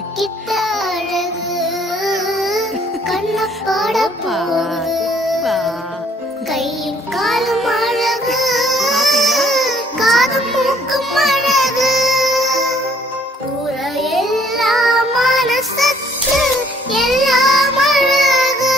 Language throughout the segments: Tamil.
ஒட்டிக்கிட்ட அழகு கண்ணப்பாட போகுது கையும் காலும் அழகு காதும் மூக்கும் அழகு கூற எல்லாம் மனசத்து எல்லாம் அழகு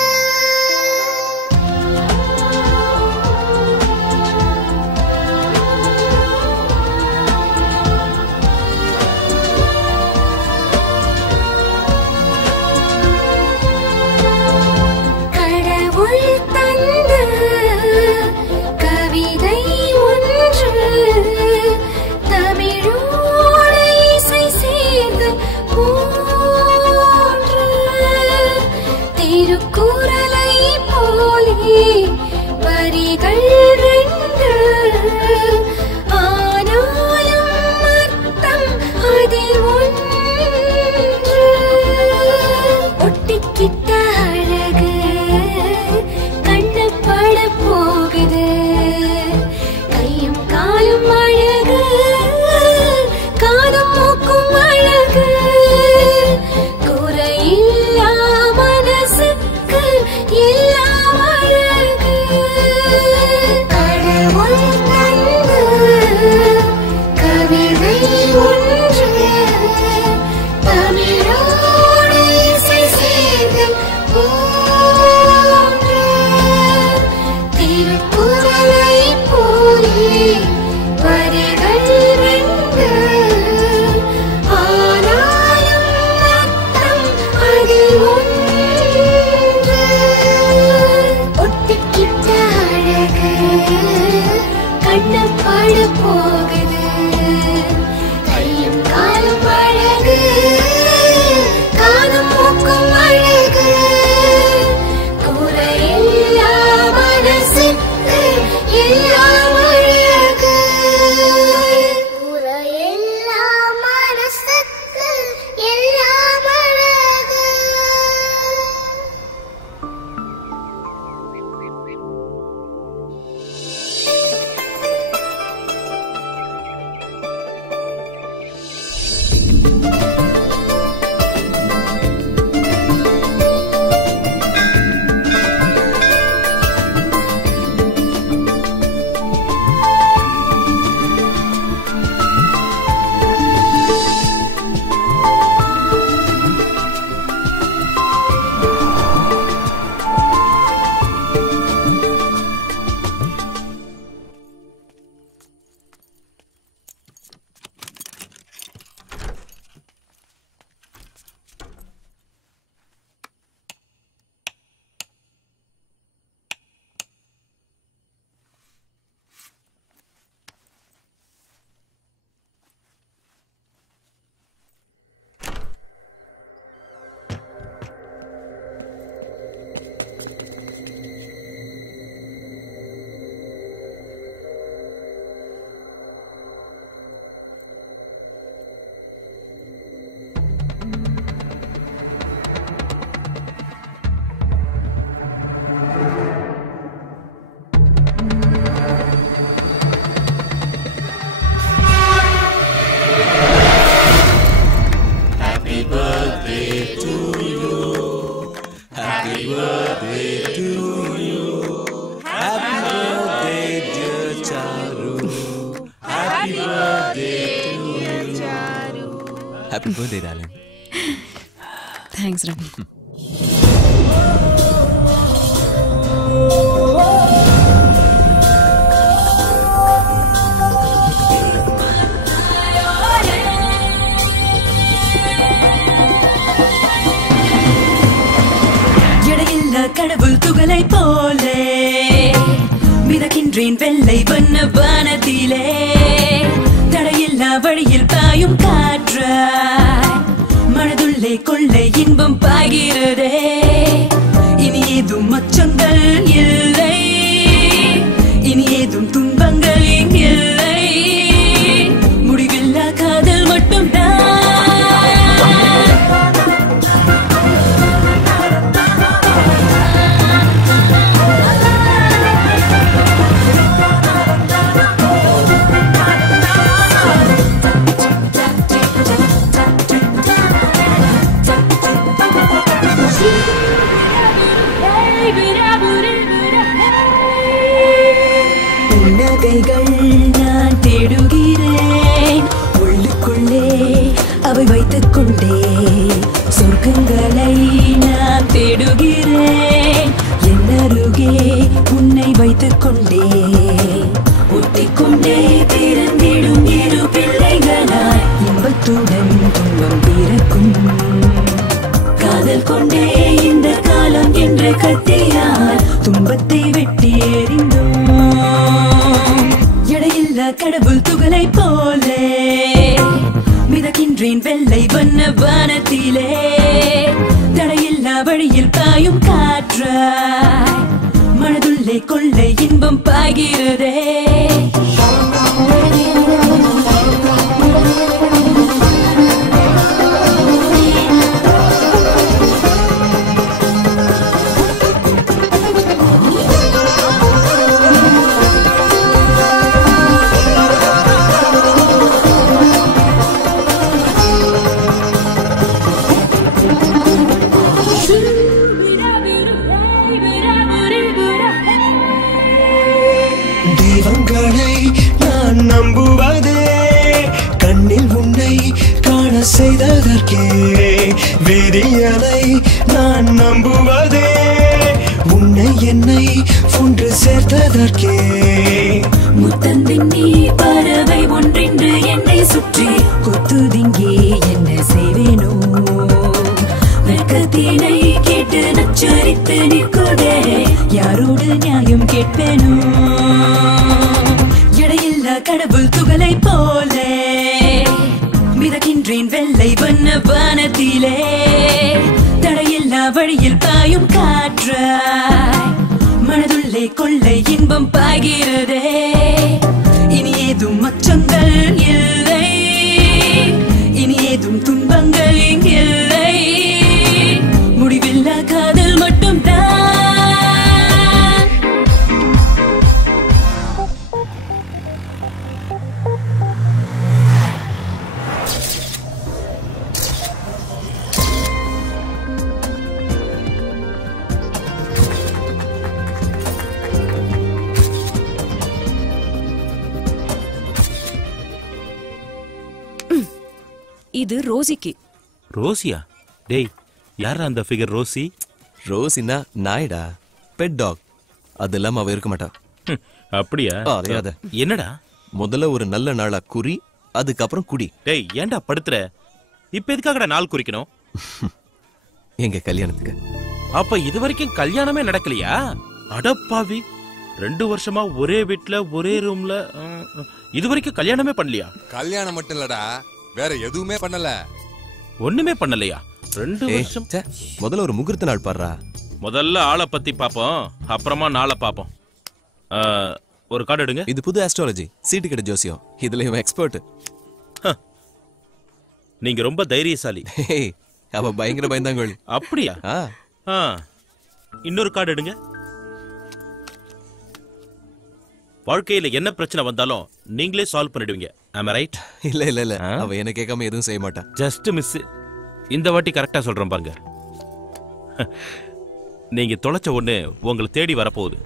Happy birthday, darling. Thanks, Ravi. கடவுள் துகளை போலே மிதக்கின்றேன் வெள்ளை வண்ண வானத்திலே தடையில்லா வழியில் பாயும் காற்றாய் மனதுள்ளே கொள்ளை இன்பம் பாய்கிறதே இனி ஏதும் மச்சங்கள் இல்லை இனி ஏதும் துன்பங்கள் இல்லை முடிவில்லா காதல் மட்டும்தான் வைத்துக் கொண்டே சொர்க்கங்களை நான் தேடுகிறேன் என்னருகே உன்னை வைத்துக் கொண்டே ஒட்டிக்கொண்டே பிறந்திடும் இரு பிள்ளைகளாய் இன்பத்துடன் துன்பம் பிறக்கும் காதல் கொண்டே இந்த காலம் என்ற கத்தியால் துன்பத்தை வெட்டி எறிந்தோம் எடையில்லா கடவுள் துகளை போலே மிதக்கின்றேன் வெள்ளை வண்ண வானத்திலே தடையில்லா வழியில் பாயும் காற்றாய் மனதுள்ளே கொள்ளை இன்பம் பாய்கிறதே தெய்வங்களை நான் நம்புவதே கண்ணில் உன்னை காண செய்ததற்கே வேதியலை நான் நம்புவதே உன்னை என்னை ஒன்று சேர்த்ததற்கே முத்தந்தின் நீ பறவை ஒன்றென்று என்னை சுற்றி கொத்துதிங்கே என்ன செய்வேனோ வெட்கத்தினை கேட்டு நச்சரித்து நிற்குதே யாரோடு நியாயம் கேட்பேனோ எடையில்லா கடவுள் துகளை போலே மிதக்கின்றேன் வெள்ளை வண்ண வானத்திலே தடையில்லா வழியில் பாயும் காற்றாய் மனதுள்ளே கொள்ளை இன்பம் பாய்கிறதே இனி ஏதும் அச்சங்கள் இல்லை இனி ஏதும் துன்பங்கள் இல்லை முடிவில்லா காதல் மட்டும்தான் இது ரோசிக்கு. ரோசியா? டேய், யாரா அந்த ஃபிகர் ரோசி? ரோசினா நாய்டா, பெட் டாக். அது இல்லாம அவ இருக்க மாட்டா. அப்படியா? அறியாத. என்னடா? முதல்ல ஒரு நல்ல நாளா குறி, அதுக்கப்புறம் குடி. டேய், ஏன்டா படுத்துற? இப்ப எதுக்காகடா நாள் குறிக்கணும்? எங்க கல்யாணத்துக்கு. அப்ப இது வரைக்கும் கல்யாணமே நடக்கலையா? அடப்பாவி, 2 வருஷமா ஒரே வீட்ல ஒரே ரூம்ல இது வரைக்கும் கல்யாணமே பண்ணலையா? கல்யாணம் மட்டும் இல்லடா, வேற எதுவுமே பண்ணல. ஒண்ணுமே பண்ணலையா? 2 வருஷம். முதல்ல ஒரு முகூர்த்த நாள் பாடுறா. முதல்ல ஆளை பத்தி பாப்போம், அப்புறமா நாளை பாப்போம். ஒரு கார்டு எடுங்க. இது புது ஆஸ்ட்ராலஜி, சீட்டு கிட்ட ஜோசியம். இதுல இவன் எக்ஸ்பர்ட். நீங்க ரொம்ப தைரியசாலி. அவ பயங்கர பயந்தாங்கோழி. அப்படியா? இன்னொரு கார்டு எடுங்க. வாழ்க்கையில என்ன பிரச்சனை வந்தாலும் நீங்களே சால்வ் பண்ணிடுவீங்க. am I right? இல்ல இல்ல இல்ல, அவ என்ன கேட்காம எதுவும் செய்ய மாட்டா. Just miss. இந்த வாட்டி கரெக்டா சொல்றேன் பாருங்க. நீங்க தொலைச்ச ஒண்ணு உங்களை தேடி வரப்போகுது.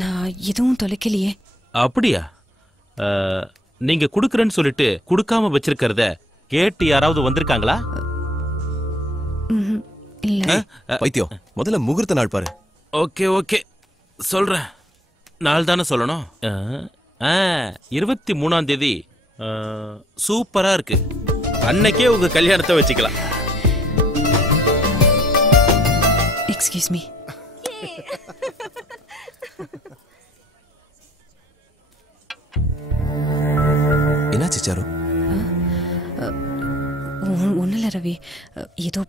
நான் எதுவும் தொலைக்கலையே. அப்படியா? நீங்க குடுக்கறேன்னு சொல்லிட்டு குடுக்காம வச்சிருக்கிறத கேட்டு யாராவது வந்திருக்காங்களா? இல்ல. பைத்தியம், முதல்ல முகூர்த்த நாள் பாரு. ஓகே ஓகே, சொல்றேன். நாள் தானே சொல்லணும். 23ஆம் தேதி சூப்பரா இருக்கு. அன்னைக்கே உங்க கல்யாணத்தை வச்சுக்கலாம். Excuse me. என்னாச்சு சாரு? ஒன்னும் இல்ல ரவி, ஏதோ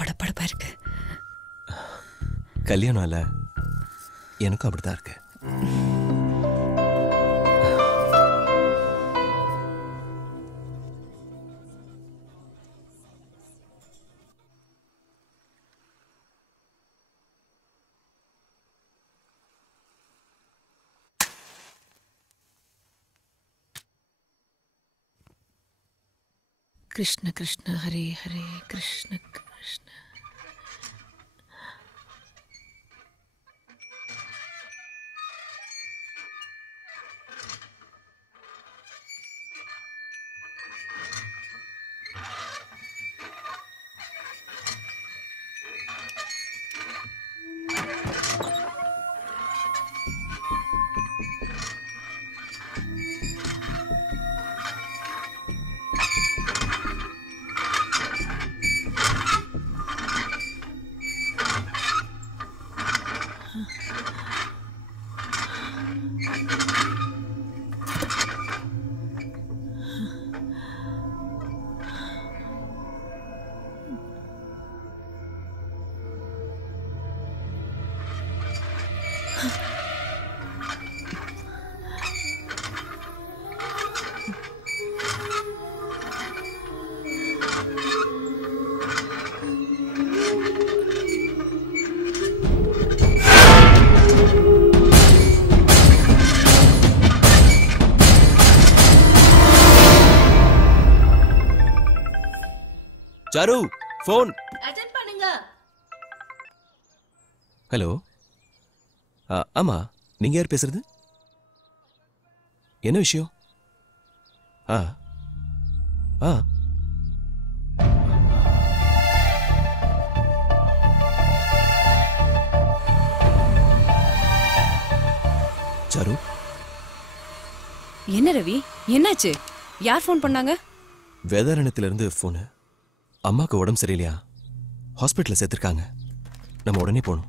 படப்படப்பா இருக்கு. கல்யாணம் இல்ல, எனக்கும் அப்படித்தான் இருக்கு. கிருஷ்ண கிருஷ்ண ஹரே ஹரே கிருஷ்ண கிருஷ்ண. சாரு ஃபோன். அட்டெண்ட் பண்ணுங்க. ஹலோ. ஆமா, நீங்க யார் பேசுறது? என்ன விஷயம்? ஆ ஆ சாரு. என்ன ரவி, என்னாச்சு? யார் ஃபோன் பண்ணாங்க? வேதாரண்யத்திலிருந்து ஃபோனு. அம்மாக்கு உடம்பு சரியில்லையா, ஹாஸ்பிட்டலில் சேர்த்துருக்காங்க. நம்ம உடனே போகணும்.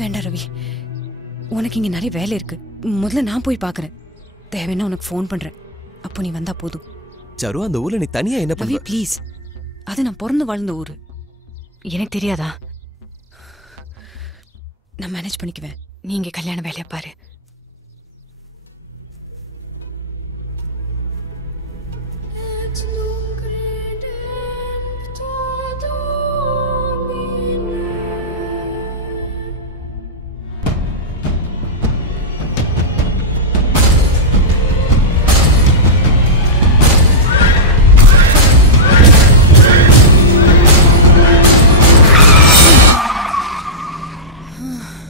வேண்டாம் ரவி, உனக்கு இங்க நிறைய வேலை இருக்கு. முதல்ல நான் போய் பார்க்கறேன். தேவைன்னா உனக்கு ஃபோன் பண்றேன். அப்போ நீ வந்தா போதும். சாரு, அந்த ஊர்ல நீ தனியா என்ன ரவி பண்ண? ப்ளீஸ், அது நான் பிறந்து வாழ்ந்த ஊரு. எனக்கு தெரியாதா? நான் மேனேஜ் பண்ணிக்குவேன். நீ இங்க கல்யாண வேலையை பாரு.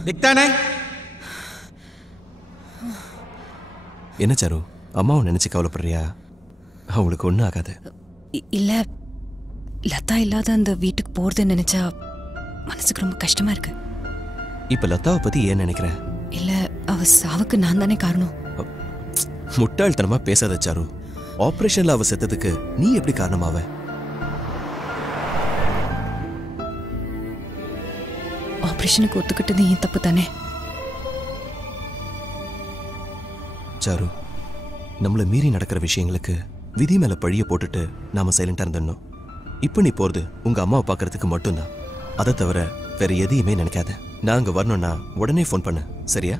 நிக்தானே? என்ன சாரு, அம்மாவை நினைச்சு கவலைப்படுறியா? அவங்களுக்கு ஒன்றும் ஆகாது. இல்ல, லதா இல்லாத அந்த வீட்டுக்கு போறதுன்னு நினைச்சா மனசுக்கு ரொம்ப கஷ்டமா இருக்கு. இப்ப லதாவை பத்தி ஏன் நினைக்கிற? இல்ல, அவ சாவுக்கு நான் தானே காரணம். முட்டாள்தனமா பேசாத சாரு. ஆபரேஷன்ல அவ செத்ததுக்கு நீ எப்படி காரணமாவ? ஆபரேஷனுக்கு ஒத்துக்கிட்டது ஏன் தப்பு தானே? சாரு, நம்மள மீறி நடக்கிற விஷயங்களுக்கு விதி மேல பழிய போட்டுட்டு நாம சைலண்டா இருந்துடணும். இப்ப நீ போறது உங்க அம்மாவை பாக்குறதுக்கு மட்டும்தான். அதை தவிர வேற எதையுமே நினைக்காத. நான் அங்க வரணும்னா உடனே ஃபோன் பண்ணு, சரியா?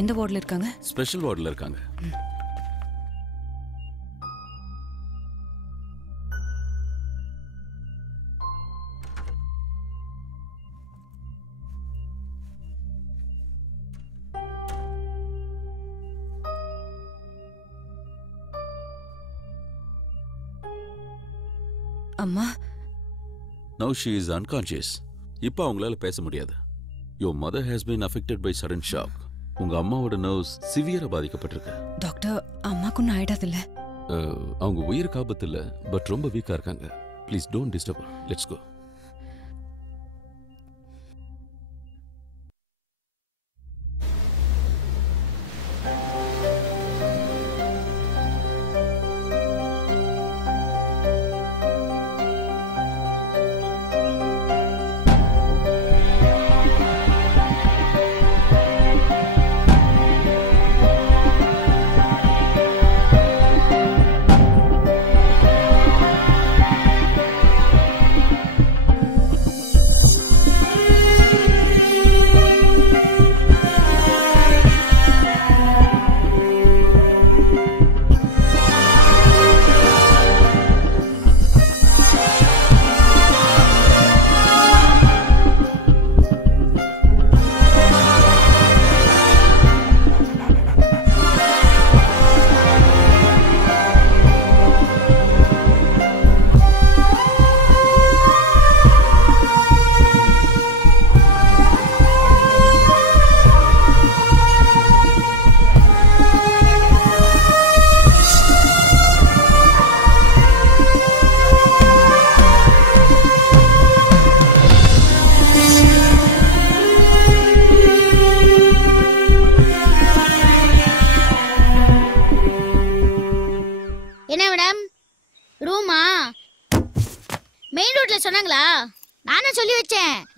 எந்த வார்டில் இருக்காங்க? ஸ்பெஷல் வார்டில் இருக்காங்க. அம்மா. Now she is unconscious. இப்போ அவங்களால பேச முடியாது. Your mother has been affected by sudden shock. உங்க அம்மாவோட நர்வ்ஸ் சிவியரா பாதிக்கப்பட்டிருக்கு. டாக்டர், அம்மாக்கு ஒன்றும் ஆயிடாது இல்ல? அவங்க உயிருக்கு ஆபத்து இல்ல, பட் ரொம்ப வீக்கா இருக்காங்க. Please don't disturb. Let's go.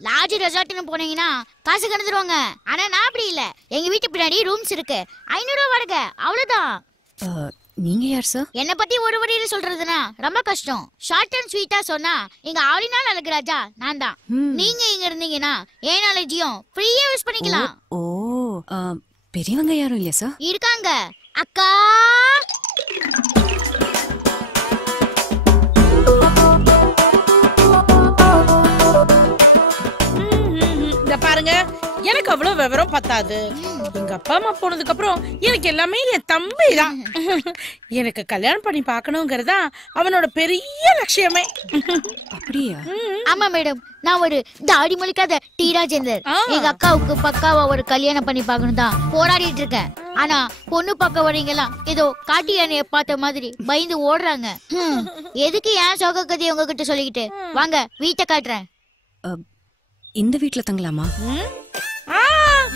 Lodge ரெசார்ட்னு போனீங்கன்னா காசு கணந்துருவாங்க. ஆனா நான் அப்படி இல்ல. எங்க வீட்டு பின்னாடி ரூம்ஸ் இருக்கு. 500 ரூபா வாடகை, அவ்வளவுதான். நீங்க யார் சார்? என்ன பத்தி ஒரு வரியில சொல்றதுன்னா ரொம்ப கஷ்டம். ஷார்ட் அண்ட் ஸ்வீட்டா சொன்னா இங்க ஆளினால் அழகுராஜா நான் தான். நீங்க இங்க இருந்தீங்கன்னா ஏன் நாலேஜையும் ஃப்ரீயா யூஸ் பண்ணிக்கலாம். ஓ பெரியவங்க யாரும் இல்லையா சார்? இருக்காங்க. அக்கா இந்த பாருங்க, எனக்கு அவ்வளவு விவரம் பத்தாது. எங்க அப்பா அம்மா போனதுக்கு அப்புறம் எனக்கு எல்லாமே என் தம்பி தான். எனக்கு கல்யாணம் பண்ணி பார்க்கணுங்கிறதா அவனோட பெரிய லட்சியமே. அப்படியா? ஆமா மேடம், நான் ஒரு தாடி முழிக்காத டி ராஜேந்தர். எங்க அக்காவுக்கு பக்காவா ஒரு கல்யாணம் பண்ணி பார்க்கணும் தான் போராடிட்டு இருக்கேன். ஆனா பொண்ணு பார்க்க வரீங்கலாம் ஏதோ காட்டு யானைய பார்த்த மாதிரி பயந்து ஓடுறாங்க. எதுக்கு ஏன் சோக கதையை உங்ககிட்ட சொல்லிக்கிட்டு? வாங்க வீட்டை காட்டுறேன். இந்த வீட்ல தங்கலாமா?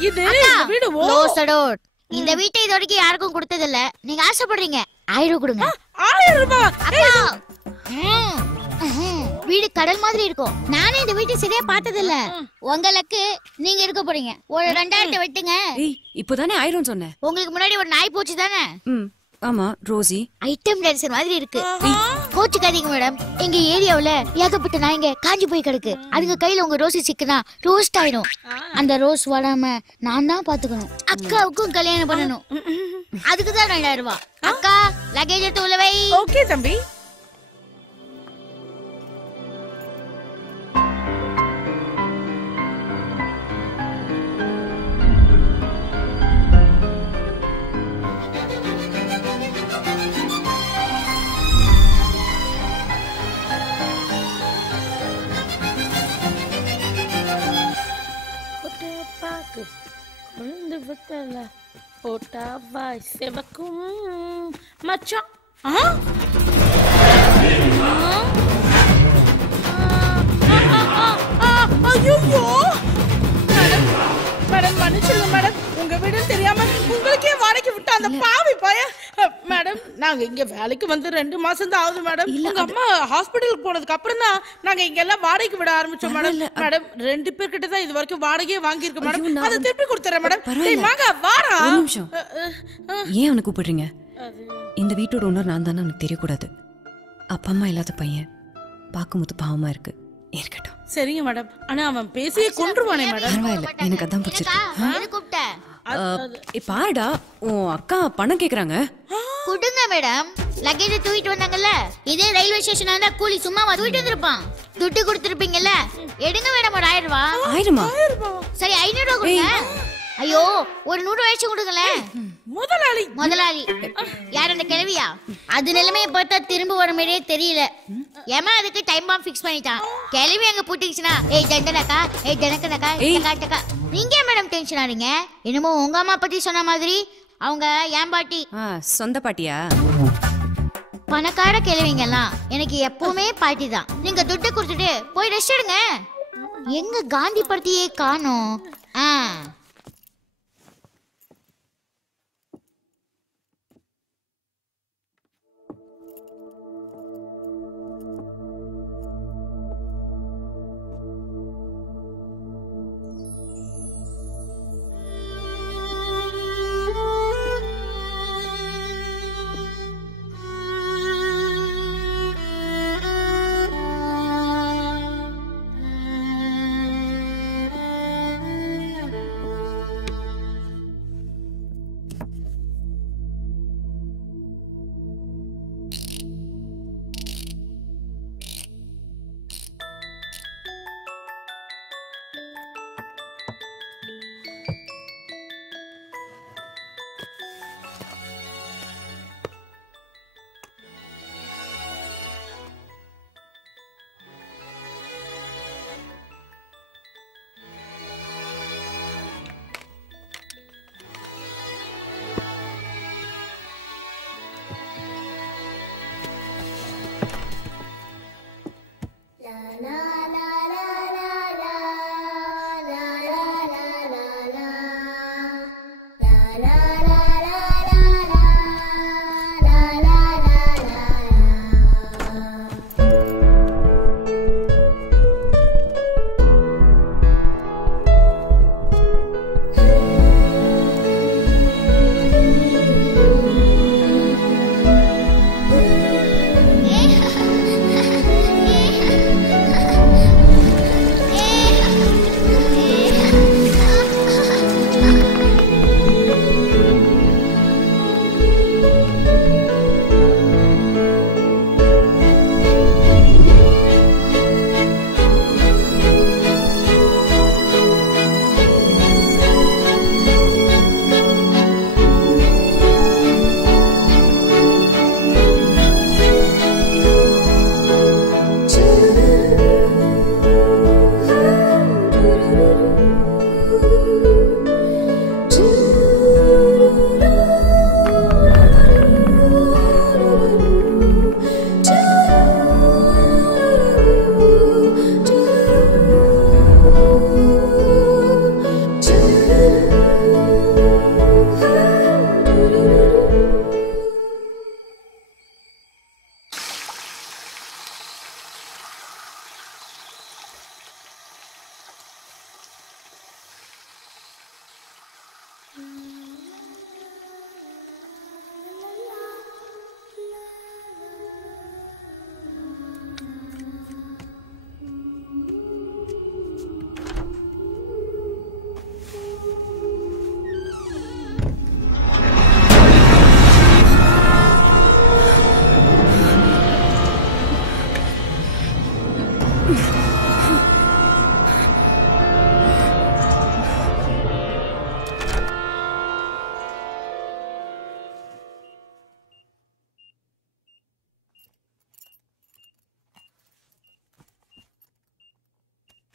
இது வீடு இந்த வீட்டை இது வரைக்கும் யாருக்கும் கொடுத்தது இல்ல. நீங்க ஆசைப்படுறீங்க, 1000 கொடுங்க. 1000 ரூபாய்? வீடு கடல் மாதிரி இருக்கும். நானே இந்த வீட்டை சரியா பார்த்தது இல்ல. உங்களுக்கு நீங்க இருக்க போறீங்க. ஒரு 2000 வெட்டுங்க. இப்போதானே 1000 சொன்னேன். உங்களுக்கு முன்னாடி ஒரு நாய் போச்சு தானே? ஆமா ரோசி. ஐட்டம் டான்சர் மாதிரி இருக்கு. கோச்சுக்காதீங்க மேடம், எங்க ஏரியாவுல ஏகப்பட்ட நாய்ங்க காஞ்சி போய் கிடக்கு. அதுங்க கையில உங்க ரோசி சிக்கனா ரோஸ்ட் ஆயிடும். அந்த ரோஸ் வராம நான் தான் பாத்துக்கணும். அக்காவுக்கும் கல்யாணம் பண்ணணும். அதுக்குதான் 2000 ரூபாய். அக்கா லக்கேஜ் எடுத்து உள்ள வை. ஓகே தம்பி. போட்டாவாய் செவக்கும் மச்சான். ஐயோ மேடம், மன்னிச்சிருங்க மேடம். உங்க வீடு தெரியாம உங்களுக்கே வாடகைக்கு விட்டு அந்த பாவி பய. மேடம், நாங்க இங்க வேலைக்கு வந்து 2 மாசம் தான் ஆகுது மேடம். உங்க அம்மா ஹாஸ்பிடலுக்கு போனதுக்கு அப்புறம் தான் நாங்க இங்க எல்லாம் வாடகைக்கு விட ஆரம்பிச்சோம் மேடம். மேடம் 2 பேர்கிட்ட தான் இது வரைக்கும் வாடகையே வாங்கியிருக்கோம் மேடம். அதை திருப்பி கொடுத்துறேன் மேடம். வாங்க வாடா. ஒரு நிமிஷம். ஏன் அவனை கூப்பிடுறீங்க? இந்த வீட்டோட ஓனர் நான் தானே உனக்கு தெரியக்கூடாது. அப்பா அம்மா இல்லாத பையன் பார்க்கும்போது பாவமா இருக்கு. இருக்கட்டும். சரிங்க மேடம். ஆனா அவன் பேசியே கொன்றுவானே மேடம். பரவாயில்ல, எனக்கு அதான் பிடிச்சிருக்கு. பாருடா, உன் அக்கா பணம் கேக்குறாங்க. கொடுங்க மேடம். லக்கேஜ் தூக்கிட்டு வந்தாங்கல்ல, இதே ரயில்வே ஸ்டேஷன் இருந்தா கூலி சும்மா தூக்கிட்டு வந்திருப்பான். துட்டு கொடுத்துருப்பீங்கல்ல, எடுங்க மேடம். ஒரு 1000 ரூபாய். 1000 சரி 500 ரூபாய் கொடுங்க. ஐயோ ஒரு 100 வயசு கொடுங்களேன். முதலாளி யார்? அந்த கிழவியா? அது நிலைமையை பார்த்தா திரும்ப வர மாதிரியே தெரியல. ஏமா அதுக்கு டைம் பாம் ஃபிக்ஸ் பண்ணிட்டான். கிழவி அங்க புட்டிச்சுனா ஏய் தண்டனக்கா, ஏய் தனக்கனக்கா, டக்கா. நீங்க மேடம் டென்ஷன் ஆறீங்க? என்னமோ உங்க அம்மா பத்தி சொன்ன மாதிரி. அவங்க ஏன் பாட்டி? சொந்த பாட்டியா? பணக்கார கிழவிங்க எல்லாம் எனக்கு எப்பவுமே பாட்டி தான். நீங்க துட்டு கொடுத்துட்டு போய் ரெஸ்ட் எடுங்க. எங்க காந்தி படத்தையே காணோம்.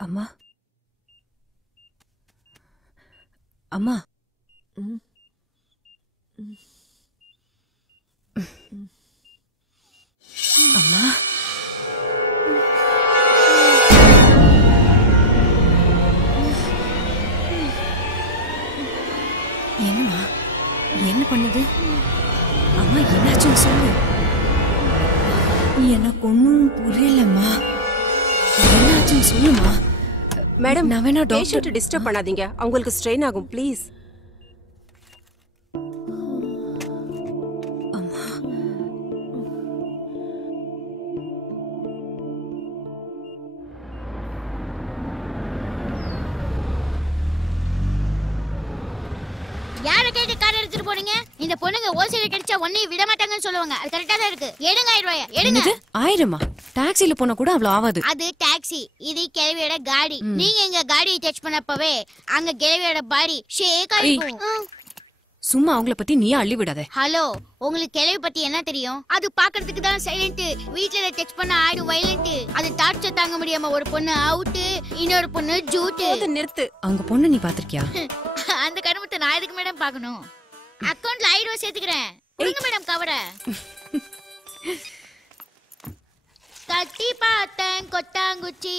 அம்மா அம்மா அம்மா என்னம்மா என்ன பண்ணுது அம்மா என்னாச்சுன்னு சொல்லு எனக்கு ஒன்றும் புரியலம்மா என்னாச்சுன்னு சொல்லுமா மேடம் நான் வேணா பேஷண்ட் டிஸ்டர்ப் பண்ணாதீங்க அவங்களுக்கு ஸ்ட்ரெயின் ஆகும் ப்ளீஸ் யாரை கேட்டு கார் எடுத்துட்டு போறீங்க? இந்த பொண்ணுங்க ஓசில கிடைச்சா ஒன்னையும் விட மாட்டாங்கன்னு சொல்லுவாங்க. அது கரெக்டா தான் இருக்கு. எடுங்க 1000 ரூபாய். எடுங்க. 1000மா? டாக்ஸில போனா கூட அவ்வளவு ஆகாது. அது டாக்ஸி, இது கிழவியோட காடி. நீங்க எங்க காடியை டச் பண்ணப்பவே அங்க கிழவியோட பாடி ஷேக் ஆயிடும். சும்மா அவங்கள பத்தி நீ அள்ளி விடாத. ஹலோ, உங்களுக்கு கிழவி பத்தி என்ன தெரியும்? அது பாக்குறதுக்கு தான் சைலண்ட், வீட்ல டச் பண்ண ஆடு வயலண்ட். அது டார்ச்சர் தாங்க முடியாம ஒரு பொண்ணு அவுட், இன்னொரு பொண்ணு ஜூட். நிறுத்து. அவங்க பொண்ணு நீ பாத்திருக்கியா? அந்த கருமத்தை நான் எதுக்கு மேடம் பார்க்கணும்? அக்கவுண்ட்ல 1000 ரூபாய் சேர்த்துக்கிறேன். கொடுங்க மேடம் கவரை. கட்டி பார்த்தேன் கொட்டாங்குச்சி.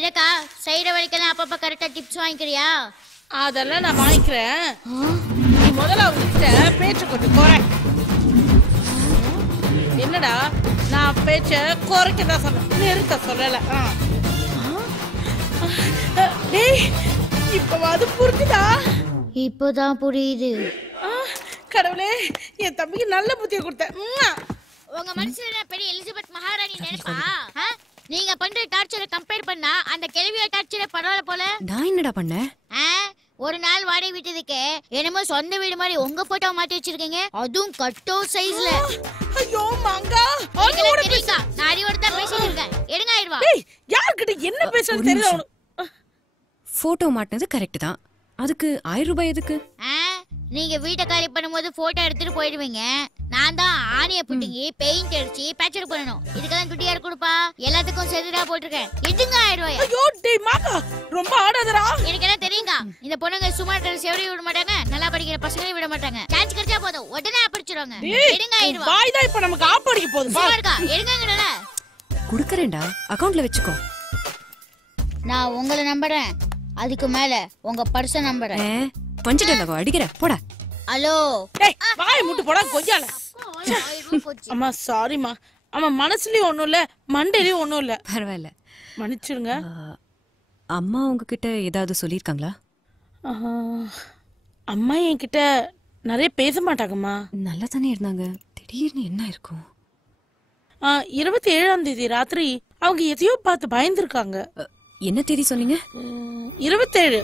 எனக்கா சைட வரைக்கும் அப்பப்ப கரெக்டா டிப்ஸ் வாங்கிக்கிறியா? அதெல்லாம் நான் வாங்கிக்கிறேன். நீ முதல்ல அவங்ககிட்ட பேச்ச கொஞ்சம் குறை. என்னடா நான் பேச்ச குறைக்கதான் சொன்னேன், நிறுத்த சொல்லல. டேய், இப்ப அது புரிஞ்சுதா? இப்போதான் புரியுது. கடவுளே, என் தம்பிக்கு நல்ல புத்தியை கொடுத்தேன். உங்க மனசுல பெரிய எலிசபெத் மகாராணி நினைப்பா? நீங்க பண்ற டார்ச்சரை கம்பேர் பண்ணா அந்த கேள்வியோட டார்ச்சரை பரவாயில்ல போல. நான் என்னடா பண்ணேன்? ஒரு நாள் வாடகை விட்டதுக்கு என்னமோ சொந்த வீடு மாதிரி உங்க போட்டோ மாட்டி வச்சிருக்கீங்க, அதுவும் கட்டோ சைஸ்ல. ஐயோ மங்கா, தெரியுங்க நான் அறிவோட தான் பேசிட்டு இருக்கேன். எடுங்க 1000 ரூபாய். டேய், யார்கிட்ட என்ன பேசணும் தெரியல உனக்கு. போட்டோ மாட்டினது கரெக்ட் தான், அதுக்கு 1000 ரூபாய் எதுக்கு? நீங்க வீட்டை காலி பண்ணும்போது போட்டோ எடுத்துட்டு போயிடுவீங்க. நான் தான் ஆணிய புட்டிங்கி பெயிண்ட் அடிச்சு பேச்சர் பண்ணணும். இதுக்கெல்லாம் துட்டி யார் கொடுப்பா? எல்லாத்துக்கும் செதுடா போட்டிருக்கேன். எடுங்க 1000 ரூபாய். ஐயோ டேய் மாமா, ரொம்ப ஆடாதடா. எனக்கு என்ன தெரியுங்க, இந்த பொண்ணுங்க சும்மா செவரி விட மாட்டாங்க, நல்லா படிக்கிற பசங்களையும் விட மாட்டாங்க. சான்ஸ் கிடைச்சா போதும் உடனே ஆப்படிச்சிடுவாங்க. எடுங்க 1000 ரூபாய். வாய் தான் இப்ப நமக்கு ஆப்படிக்க போகுது. பாருங்க, எடுங்கங்கடா. குடுக்கறேன்டா, அக்கவுண்ட்ல வெச்சுக்கோ. நான் உங்களை நம்புறேன், அதுக்கு மேல உங்க பர்ஸ நம்புறேன். பஞ்சிட்டலகோ அடிக்கற போடா. ஹலோ, டேய் வாய் மூட்டு போடா கொய்யால. அம்மா சாரிமா. அம்மா மனசுலயும் ஒண்ணும் இல்ல, மண்டையிலயும் ஒண்ணும் இல்ல. பரவாயில்ல, மன்னிச்சிருங்க. அம்மா உங்ககிட்ட ஏதாவது சொல்லிருக்காங்களா? அம்மா என்கிட்ட நிறைய பேச மாட்டாங்கம்மா. நல்லா தானே இருந்தாங்க, திடீர்னு என்ன இருக்கும்? 27ஆம் தேதி ராத்திரி அவங்க எதையோ பார்த்து பயந்துருக்காங்க. என்ன தேதி சொன்னீங்க? 27.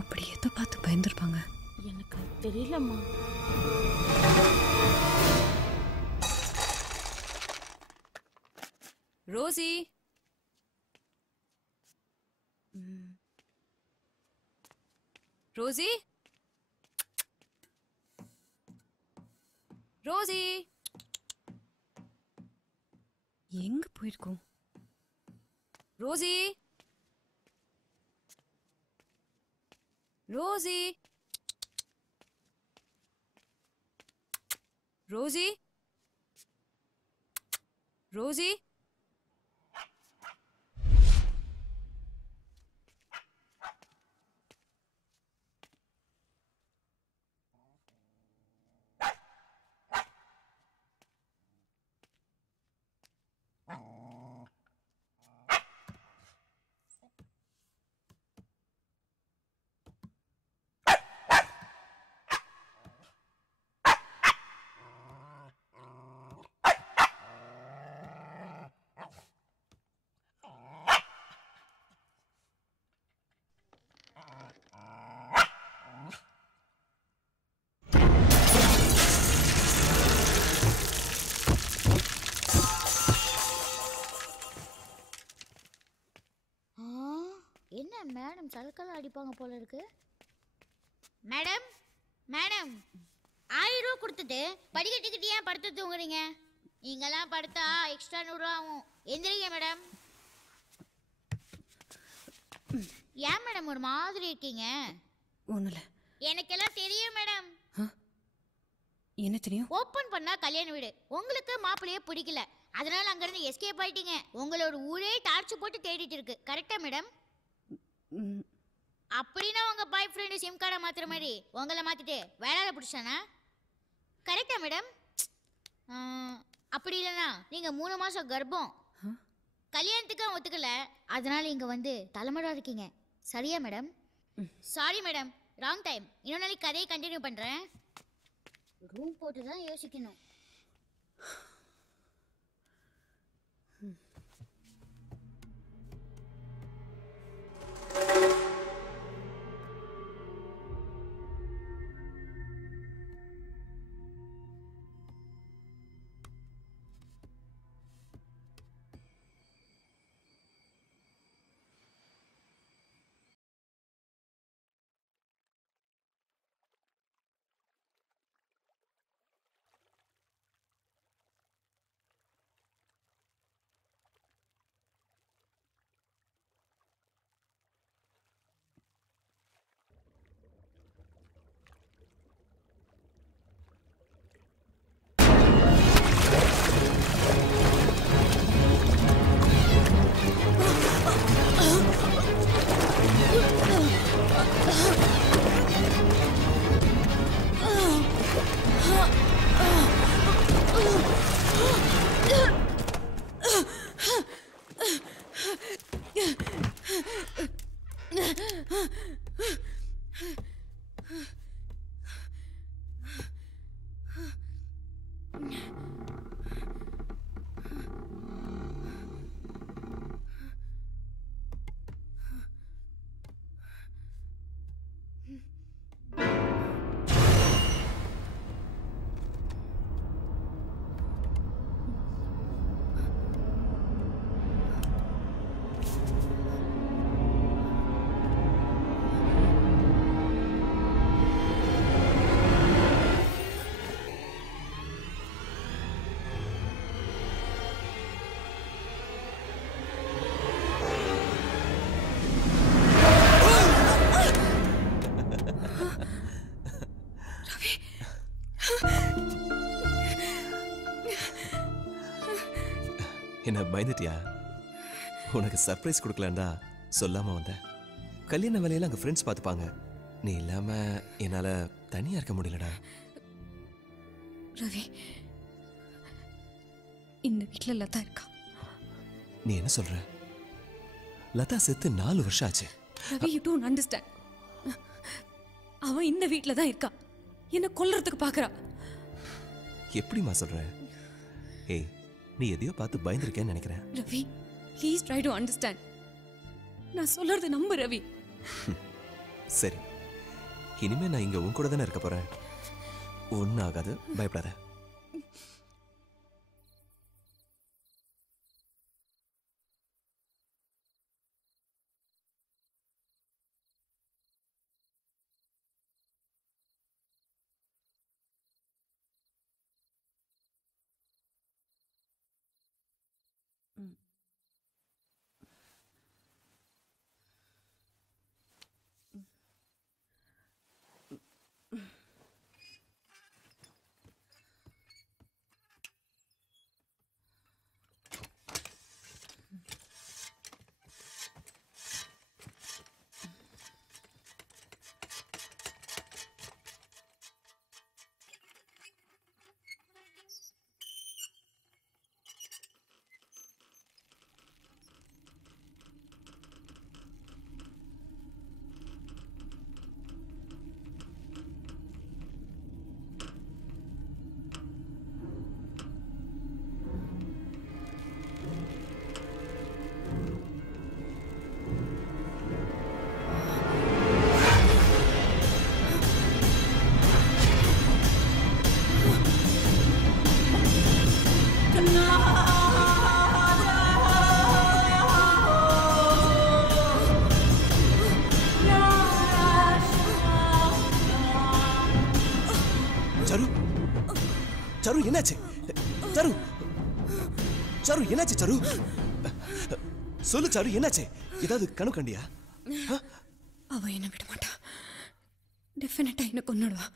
அப்படி எதை பார்த்து பயந்துருப்பாங்க? எனக்கு தெரியலம்மா. ரோசி, ரோசி, ரோசி, எங்க போயிருக்கோம்? Rosie, Rosie, Rosie, Rosie. என்ன மேடம் சலக்கெல்லாம் அடிப்பாங்க போல இருக்கு. மேடம், மேடம், 1000 ரூபா கொடுத்துட்டு படிக்கட்டுக்கிட்டே ஏன் படுத்து தூங்குறீங்க? நீங்கெல்லாம் படுத்தா எக்ஸ்ட்ரா 100 ரூபா ஆகும். எந்திரிங்க மேடம். ஏன் மேடம் ஒரு மாதிரி இருக்கீங்க? ஒண்ணுல. எனக்கெல்லாம் தெரியும் மேடம். என்ன தெரியும்? ஓப்பன் பண்ணா கல்யாண வீடு. உங்களுக்கு மாப்பிள்ளையே பிடிக்கல, அதனால அங்கிருந்து எஸ்கேப் ஆயிட்டீங்க. உங்களோட ஊரே டார்ச் போட்டு தேடிட்டு இருக்கு. கரெக்டா மேடம்? அப்படின்னா உங்க பாய் ஃப்ரெண்டு சிம் கார்டை மாத்துற மாதிரி உங்களை மாத்திட்டு வேளால பிடிச்சானா? கரெக்டா மேடம்? அப்படி இல்லைன்னா நீங்க 3 மாசம் கர்ப்பம், கல்யாணத்துக்கு ஒத்துக்கல, அதனால இங்க வந்து தலைமறைவா இருக்கீங்க. சரியா madam? Sorry madam, wrong time. இன்னொரு நாளைக்கு கதையை கண்டினியூ பண்றேன். ரூம் போட்டு தான் யோசிக்கணும். என்ன பயந்துட்டியா? உனக்கு சர்ப்ரைஸ் கொடுக்கலான்னு தான் சொல்லாம வந்தேன். கல்யாண வேலையில அங்க ஃப்ரெண்ட்ஸ் பார்த்துப்பாங்க. நீ இல்லாம என்னால தனியா இருக்க முடியலடா. ரவி, இந்த வீட்டுல லதா இருக்கா. நீ என்ன சொல்ற? லதா செத்து 4 வருஷம் ஆச்சு. Ravi, you don't understand. அவன் இந்த வீட்டுல தான் இருக்கா. என்ன கொல்றதுக்கு பாக்குறா. எப்படிமா சொல்ற? ஏய், நீ எதையோ பார்த்து பயந்துருக்கேன்னு நினைக்கிறேன். Ravi, please try to understand. நான் சொல்றது நம்பு ரவி. சரி, இனிமே நான் இங்க உன் கூட தானே இருக்க போறேன். ஒன்னும் ஆகாது, பயப்படாத. சரு என்னாச்சு? சரு சரு என்னாச்சு? சரு சொல்லு சரு என்னாச்சு? ஏதாவது கனவு கண்டியா? அவ என்ன விட மாட்டா. டெஃபினட்டா என்ன கொன்னுடுவா.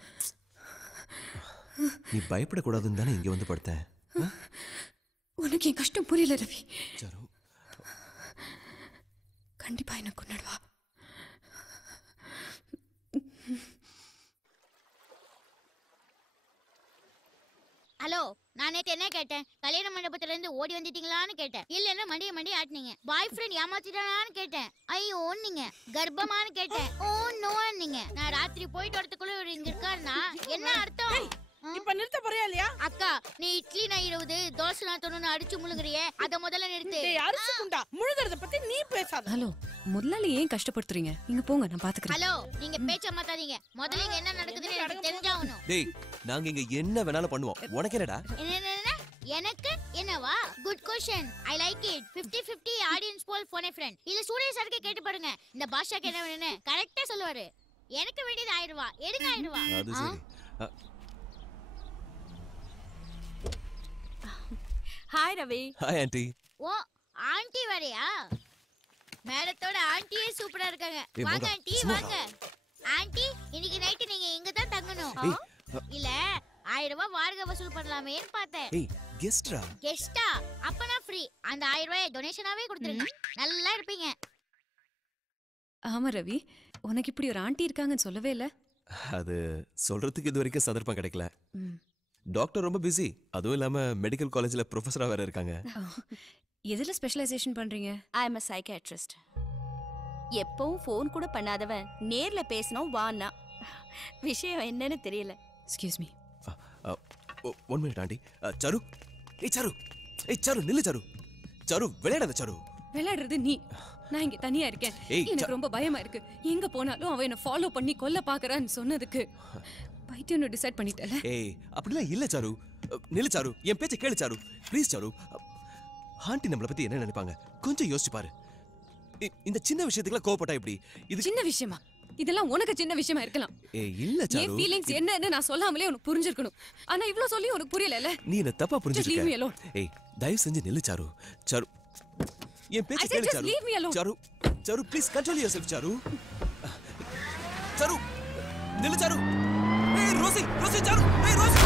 நீ பயப்படக்கூடாதுன்னு தானே இங்க வந்து படுத்தேன். உனக்கு என் கஷ்டம் புரியல ரவி. சரு கண்டிப்பா என்ன கொன்னுடுவா. ஹலோ, நான் நேத்து என்ன கேட்டேன்? கல்யாண மண்டபத்துல இருந்து ஓடி வந்துட்டீங்களான்னு கேட்டேன். இல்லன்னா மண்டிய ஆட்டினீங்க. பாய் ஃப்ரெண்ட் ஏமாத்திட்டானான்னு கேட்டேன். ஐயோ நீங்க கர்ப்பமானு கேட்டேன். ஓ நோ நீங்க. நான் ராத்திரி போயிட்டு வரதுக்குள்ள இவர் இங்க இருக்காருன்னா என்ன அர்த்தம்? இப்ப நிறுத்த போறியா இல்லையா? அக்கா, நீ இட்லி நான் 20 தோசை நான் 90 அடிச்சு முழுங்குறியே, அத முதல்ல நிறுத்து. டேய் அரிசி குண்டா, முழுங்கறத பத்தி நீ பேசாத. ஹலோ, முதலாளி ஏன் கஷ்டப்படுத்துறீங்க? இங்க போங்க, நான் பாத்துக்கிறேன். ஹலோ, நீங்க பேச்ச மாத்தாதீங்க. முதல்ல இங்க என்ன நடக்குதுன்னு எனக்கு தெரிஞ்சாகணும். டேய், நாங்க இங்க என்ன வேணாலும் பண்ணுவோம். உனக்கு என்னடா? எனக்கு என்னவா? Good question. I like it. 50-50 audience poll phone friend. இது சூரிய சார்க்கே கேட்டு பாருங்க. இந்த பாஷாக்கு என்ன வேணும்னு கரெக்ட்டா சொல்லுவாரு. எனக்கு வேண்டியது 1000 ரூபாய். எடுங்க 1000 ரூபாய். அது சரி. Hi Ravi. Hi aunty. Oh, aunty வரையா? மேடத்தோட ஆன்ட்டியே சூப்பரா இருக்காங்க. வாங்க ஆன்ட்டி, வாங்க. ஆன்ட்டி, இன்னைக்கு நைட் நீங்க இங்க தான் தங்கணும். இல்ல 1000 ரூபாய் வாடகை வசூல் பண்ணலாமேன்னு பார்த்தேன். ஏய், கெஸ்ட்ரா? கெஸ்டா? அப்ப நான் ஃப்ரீ. அந்த 1000 ரூபாய் டொனேஷனாவே கொடுத்துருங்க. நல்லா இருப்பீங்க. ஆமா ரவி, உனக்கு இப்படி ஒரு ஆண்டி இருக்காங்கன்னு சொல்லவே இல்ல. அது சொல்றதுக்கு இது வரைக்கும் சந்தர்ப்பம் கிடைக்கல. டாக்டர் ரொம்ப பிஸி. அதுவும் இல்லாம மெடிக்கல் காலேஜ்ல ப்ரொஃபஸரா வேற இருக்காங்க. எதுல ஸ்பெஷலைசேஷன் பண்றீங்க? I am a psychiatrist. எப்பவும் ஃபோன் கூட பண்ணாதவன் நேர்ல பேசணும் வான்னா. விஷயம் என்னன்னு தெரியல. Excuse me. 1 minute aunty. Saru, ஏய் சரு நில்லு சரு. சரு விளையாடாத சரு. விளையாடுறது நீ. நான் இங்க தனியா இருக்கேன். எனக்கு ரொம்ப பயமா இருக்கு. எங்க போனாலும் அவன் என்ன ஃபாலோ பண்ணி கொல்ல பாக்குறான்னு சொன்னதுக்கு பைத்தியம்னு டிசைட் பண்ணிட்டல. ஏய், அப்படிலாம் இல்ல சாரு. நில்லு சாரு, என் பேச்சை கேளு சாரு. Please sir. ஆண்டி நம்மளை பத்தி என்ன நினைப்பாங்க கொஞ்சம் யோசிச்சு பாரு. இந்த சின்ன விஷயத்துக்குலாம் கோவப்பட்டா எப்படி? இது சின்ன விஷயமா? இதெல்லாம் உனக்கு சின்ன விஷயமா இருக்கலாம். ஏய் இல்ல சாரு. என் ஃபீலிங்ஸ் என்னன்னு நான் சொல்லாமலே உனக்கு புரிஞ்சிருக்கணும். ஆனா இவ்ளோ சொல்லி உனக்கு புரியலல. நீ என்ன தப்பா புரிஞ்சிருக்க. ஏய், தயவு செஞ்சு நில்லு சாரு. சாரு, என் பேச்சை கேளு Charu. Charu, Charu please control yourself Charu. Charu, நில்லு சாரு. ஏய் ரோசி, சாரு. ஏய் ரோசி.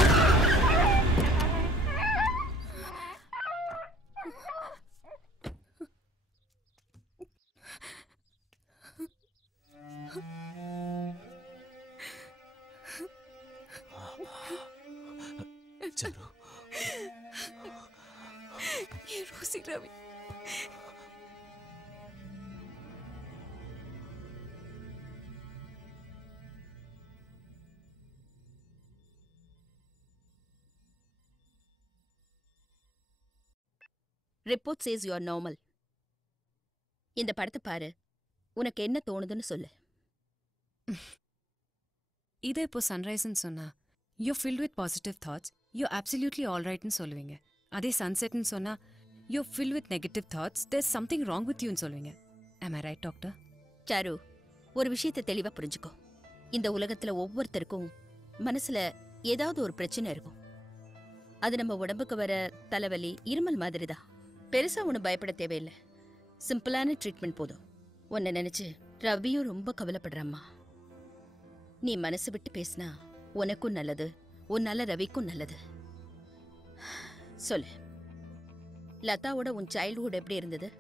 சாரு. ஏ Rosie Ravi. Report says you are normal. இந்த படத்தை பாரு, உனக்கு என்ன தோணுதுன்னு சொல்லு. இதே இப்போ சன்ரைஸ்ன்னு சொன்னா you filled with positive thoughts, you absolutely ஆல்ரைட்னு சொல்லுவீங்க. அதே சன்செட்னு சொன்னா you filled with negative thoughts, there's something wrong with யூன்னு சொல்லுவீங்க. ஆம் ஐ ரைட் டாக்டர்? சாரு, ஒரு விஷயத்தை தெளிவா புரிஞ்சுக்கோ. இந்த உலகத்துல ஒவ்வொருத்தருக்கும் மனசுல ஏதாவது ஒரு பிரச்சனை இருக்கும். அது நம்ம உடம்புக்கு வர தலைவலி, இருமல் மாதிரி தான். பெருசா ஒண்ணு பயப்பட தேவையில்லை. சிம்பிளான ட்ரீட்மெண்ட் போதும். உன்னை நினைச்சு ரவியும் ரொம்ப கவலைப்படுறாம்மா. நீ மனசு விட்டு பேசினா உனக்கும் நல்லது, உன்னால ரவிக்கும் நல்லது. சொல்லு, லதாவோட உன் சைல்ட்ஹுட் எப்படி இருந்தது?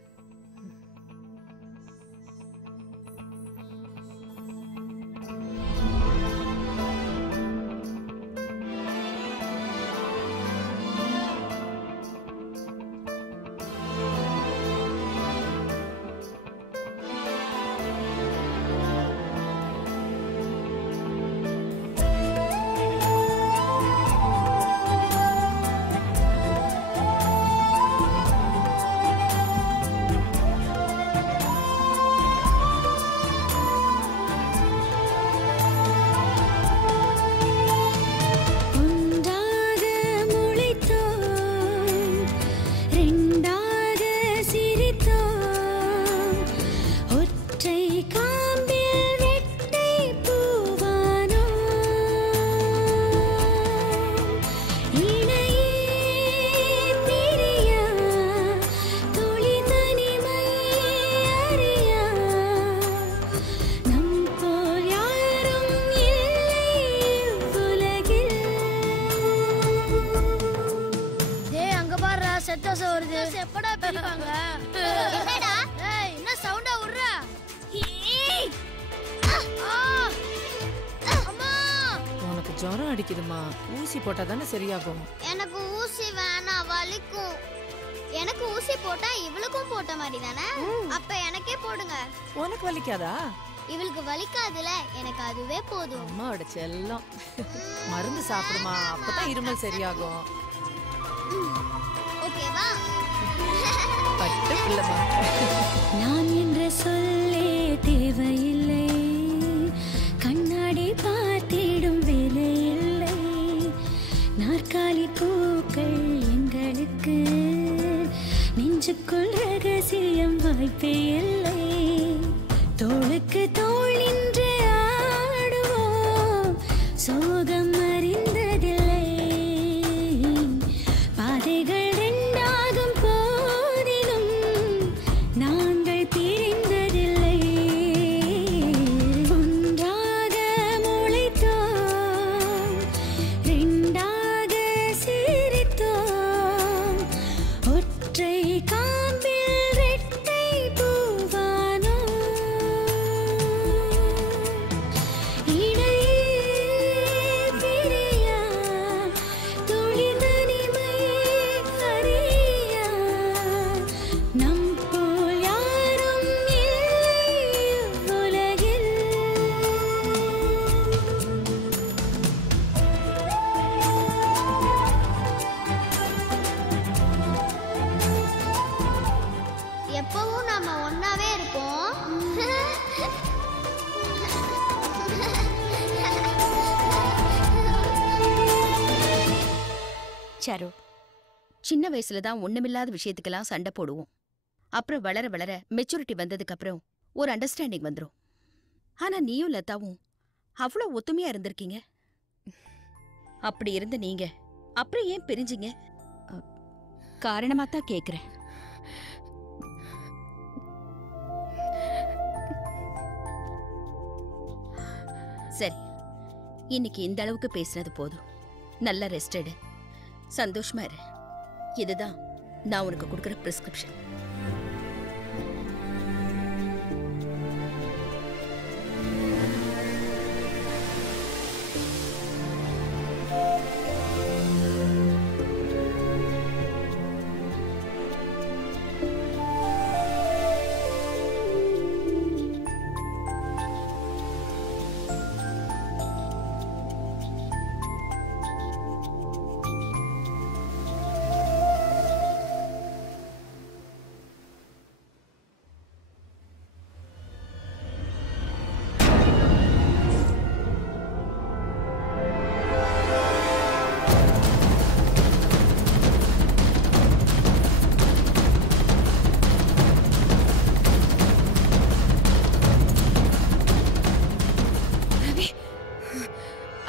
அடிப்பாங்க. என்னடா என்ன சவுண்டா உர்றா? உனக்கு ஜுரம் அடிக்குதுமா, ஊசி போட்டா தானே சரியாகும். எனக்கு ஊசி வேணாம், வலிக்கும். எனக்கு ஊசி போட்டா இவளுக்கும் போட்ட மாதிரி தானே? அப்ப எனக்கே போடுங்க. உனக்கு வலிக்காதா? இவளுக்கு வலிக்காதுல, எனக்கு அதுவே போதும். அம்மாவோட செல்லம். மருந்து சாப்பிடுமா, அப்பதான் இருமல் சரியாகும். ஓகேவா? பட்டு பிள்ளைமா. நான் என்ற சொல்லே தேவையில்லை, கண்ணாடி பார்த்திடும் வேலையில்லை, நாற்காலி பூக்கள் எங்களுக்கு, நெஞ்சுக்குள் ரகசியம் வாய்ப்பே இல்லை, தோளுக்கு தோள் நின்று ஆடுவோம், சோகம் அறிந்ததில்லை, பாதைகள் ரெண்டாகும் போதிலும் நாங்கள் பிரிந்ததில்லை, ஒன்றாக முளைத்தோம், ரெண்டாக சிரித்தோம், ஒற்றை காம்பில் ரெட்டை பூவானோ, எப்பவும் நாம ஒன்னாவே இருப்போம். சாரு, சின்ன வயசுல தான் ஒண்ணுமில்லாத விஷயத்துக்கெல்லாம் சண்டை போடுவோம். அப்புறம் வளர வளர மெச்சூரிட்டி வந்ததுக்கு அப்புறம் ஒரு அண்டர்ஸ்டாண்டிங் வந்துடும். ஆனா நீயும் லதாவும் அவ்வளவு ஒத்துமையா இருந்திருக்கீங்க. அப்படி இருந்த நீங்க அப்புறம் ஏன் பிரிஞ்சிங்க? காரணமா தான் கேக்குறேன். சரி, இன்னைக்கு இந்த அளவுக்கு பேசுனது போதும். நல்ல ரெஸ்ட் எடு, சந்தோஷமா இரு. இதுதான் நான் உனக்கு கொடுக்குற பிரிஸ்கிரிப்ஷன்.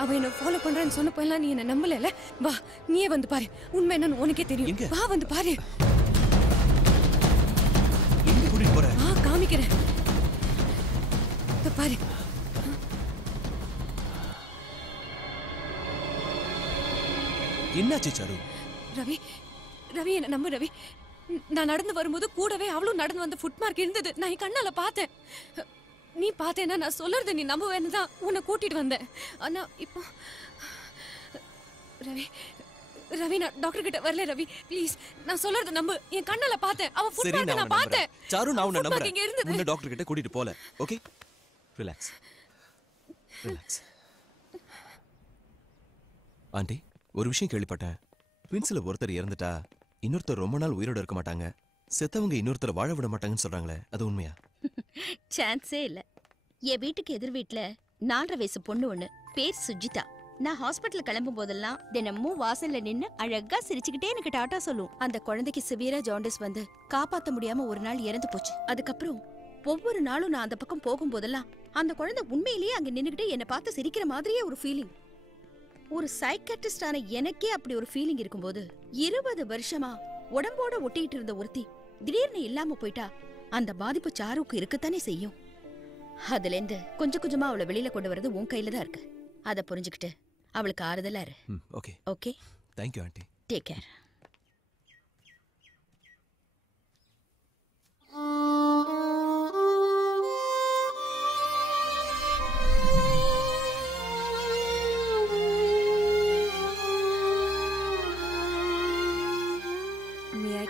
அவ என்ன ஃபாலோ பண்றான்னு சொன்னப்பெல்லாம் நீ என்ன நம்பல. வா, நீயே வந்து பாரு, உண்மை என்னன்னு உனக்கே தெரியும். வா வந்து பாரு. வா காமிக்கிறேன். பாரு. என்னாச்சு சாரு? ரவி, ரவி என்ன நம்ப ரவி. நான் நடந்து வரும்போது கூடவே அவளும் நடந்து வந்த ஃபுட் மார்க் இருந்தது. நான் என் கண்ணால பார்த்தேன். நீ பார்த்தேன்னா நான் சொல்றது நீ நம்புவேன்னு தான் உன்னை கூட்டிட்டு வந்தேன். ஆனா இப்போ ரவி, ரவி நான் டாக்டர் கிட்ட வரல ரவி, ப்ளீஸ் நான் சொல்றது நம்பு. என் கண்ணால பார்த்தேன். அவ ஃபுட் மார்க் நான் பார்த்தேன். சாரு நான் உன்னை நம்புறேன். உன்னை டாக்டர் கிட்ட கூட்டிட்டு போல. Okay, relax relax. ஆண்டி, ஒரு விஷயம் கேள்விப்பட்டேன். ட்வின்ஸ்ல ஒருத்தர் இறந்துட்டா இன்னொருத்தர் ரொம்ப நாள் உயிரோட இருக்க மாட்டாங்க, செத்தவங்க இன்னொருத்தர் வாழ விட மாட்டாங்கன்னு சொல்றாங்களே, அது உண்மையா? சான்ஸே இல்ல. என் வீட்டுக்கு எதிர் வீட்டுல 4.5 வயசு பொண்ணு ஒண்ணு, பேர் சுஜிதா. நான் ஹாஸ்பிட்டல் கிளம்பும் போதெல்லாம் தினமும் வாசல்ல நின்னு அழகா சிரிச்சுக்கிட்டே எனக்கு டாட்டா சொல்லும். அந்த குழந்தைக்கு சிவியரா ஜாண்டிஸ் வந்து காப்பாத்த முடியாம ஒரு நாள் இறந்து போச்சு. அதுக்கப்புறம் ஒவ்வொரு நாளும் நான் அந்த பக்கம் போகும்போதெல்லாம் அந்த குழந்தை உண்மையிலேயே அங்க நின்னுகிட்டு என்னை பார்த்து சிரிக்கிற மாதிரியே ஒரு ஃபீலிங். ஒரு சைக்காட்ரிஸ்டான எனக்கே அப்படி ஒரு ஃபீலிங் இருக்கும்போது 20 வருஷமா உடம்போட ஒட்டிட்டு இருந்த ஒருத்தி திடீர்னு இல்லாம போயிட்டா அந்த பாதிப்பு சாருக்கு இருக்கத்தானே செய்யும். அதுல இருந்து கொஞ்சம் கொஞ்சமா அவளை வெளியில கொண்டு வரது உன் கையில தான் இருக்கு. அத புரிஞ்சுக்கிட்டு அவளுக்கு ஆறுதலா இரு. Okay okay, thank you aunty. Take care.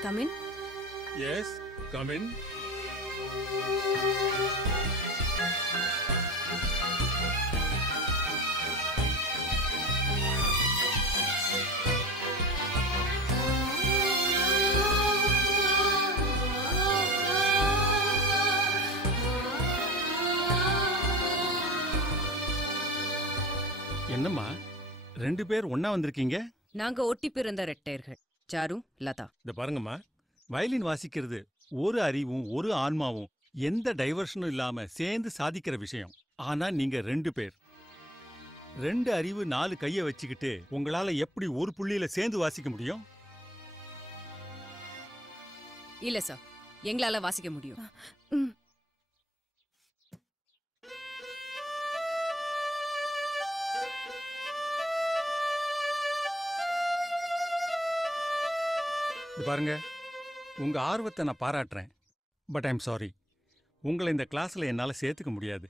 Come in. Yes, come in. என்னம்மா 2 பேர் ஒண்ணா வந்திருக்கீங்க? நாங்க ஒட்டி பிறந்த ரெட்டையர்கள், சாரு, லதா. இந்த பாருங்கம்மா, வயலின் வாசிக்கிறது ஒரு அறிவும் ஒரு ஆன்மாவும் எந்த டைவர்ஷனும் இல்லாம சேர்ந்து சாதிக்கிற விஷயம். ஆனா நீங்க 2 பேர் 2 அறிவு 4 கைய வச்சுக்கிட்டு உங்களால எப்படி ஒரு புள்ளியில சேர்ந்து வாசிக்க முடியும்? இல்ல சார், எங்களால வாசிக்க முடியும். பாருங்க, உங்க ஆர்வத்தை நான் பாராட்டுறேன். பட் ஐம் சாரி, உங்களை இந்த கிளாஸ்ல என்னால சேர்த்துக்க முடியாது.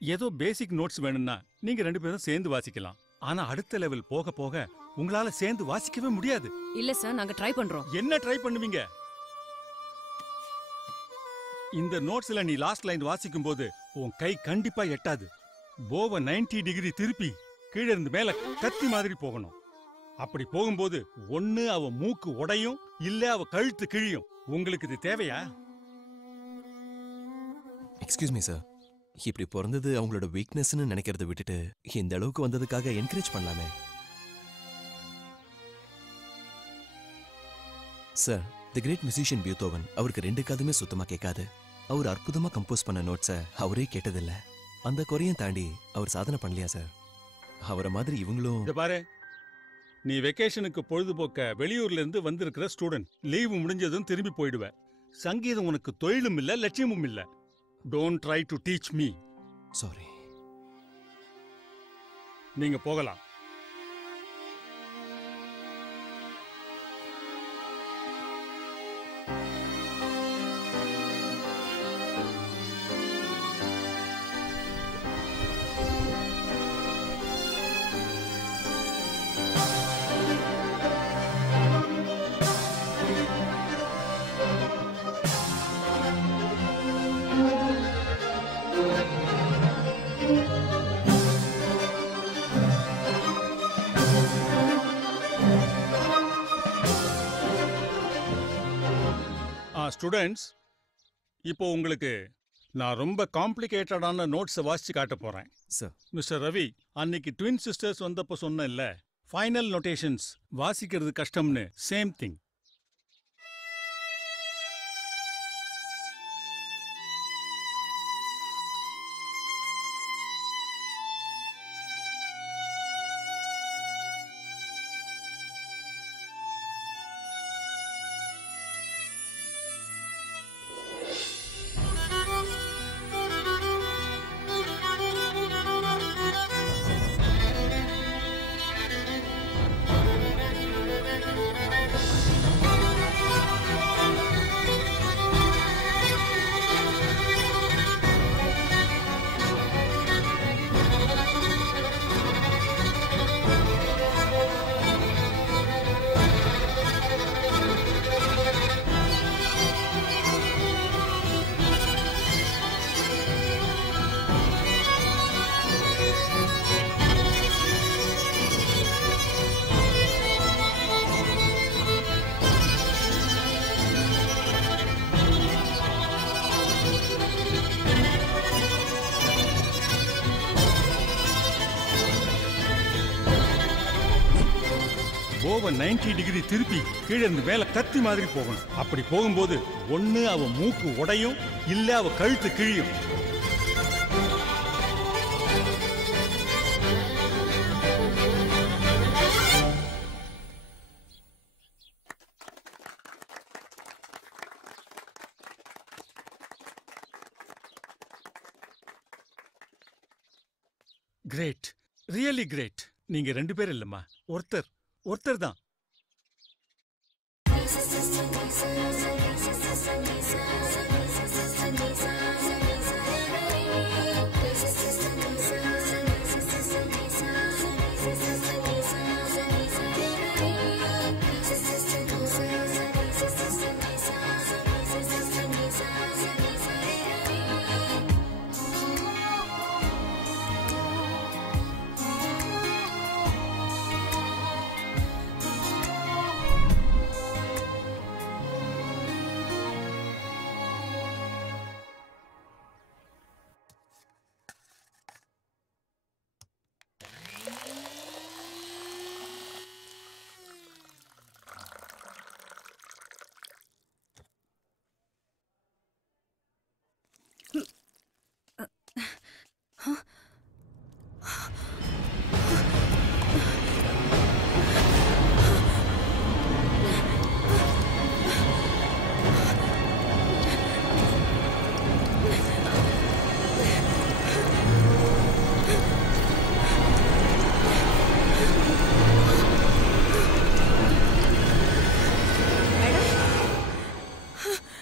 ஏதோ பேசிக் நோட்ஸ் வேணும்னா நீங்க 2 பேரும் சேர்ந்து வாசிக்கலாம். ஆனா அடுத்த லெவல் போக போக உங்களால சேர்ந்து வாசிக்கவே முடியாது. இல்ல சார், நாங்க ட்ரை பண்றோம். என்ன ட்ரை பண்ணுவீங்க? இந்த நோட்ஸ்ல நீ லாஸ்ட் லைன் வாசிக்கும் போது உன் கை கண்டிப்பா எட்டாது. போவ 90 டிகிரி திருப்பி கீழே இருந்து மேல கத்தி மாதிரி போகணும். அப்படி போகும்போது ஒண்ணு அவ மூக்கு உடையும், இல்ல அவ கழுத்து கிழியும். உங்களுக்கு இது தேவையா? எக்ஸ்கியூஸ் மீ சார், இப்படி பிறந்தது அவங்களோட வீக்னஸ்னு நினைக்கிறத விட்டுட்டு இந்த அளவுக்கு வந்ததுக்காக என்கரேஜ் பண்ணலாமே சார். தி கிரேட் மியூசிஷியன் பியூத்தோவன், அவருக்கு 2 காதுமே சுத்தமா கேட்காது. அவர் அற்புதமா கம்போஸ் பண்ண நோட்ஸை அவரே கேட்டதில்ல. அந்த குறையும் தாண்டி அவர் சாதனை பண்ணலையா சார்? அவரை மாதிரி இவங்களும். பாரு, நீ வெக்கேஷனுக்கு பொழுதுபோக்க வெளியூர்ல இருந்து வந்திருக்கிற ஸ்டூடெண்ட். லீவு முடிஞ்சதும் திரும்பி போயிடுவ. சங்கீதம் உனக்கு தொழிலும் இல்ல, லட்சியமும் இல்ல. Don't try to teach me. Sorry. நீங்க போகலாம். ஸ்டூடெண்ட்ஸ், இப்போ உங்களுக்கு நான் ரொம்ப காம்ப்ளிகேட்டடான நோட்ஸை வாசிச்சு காட்ட போறேன். சார், மிஸ்டர் ரவி, அன்னைக்கு ட்வின் சிஸ்டர்ஸ் வந்தப்போ சொன்னேன்ல, ஃபைனல் நோட்டேஷன்ஸ் வாசிக்கிறது கஷ்டம்னு. Same thing. போவ 90 டிகிரி திருப்பி கீழே இருந்து மேல கத்தி மாதிரி போகணும். அப்படி போகும்போது ஒண்ணு அவ மூக்கு உடையும், இல்ல அவ கழுத்து கிழியும். Great, really great. நீங்க 2 பேர் இல்லம்மா, ஒருத்தர் தான்.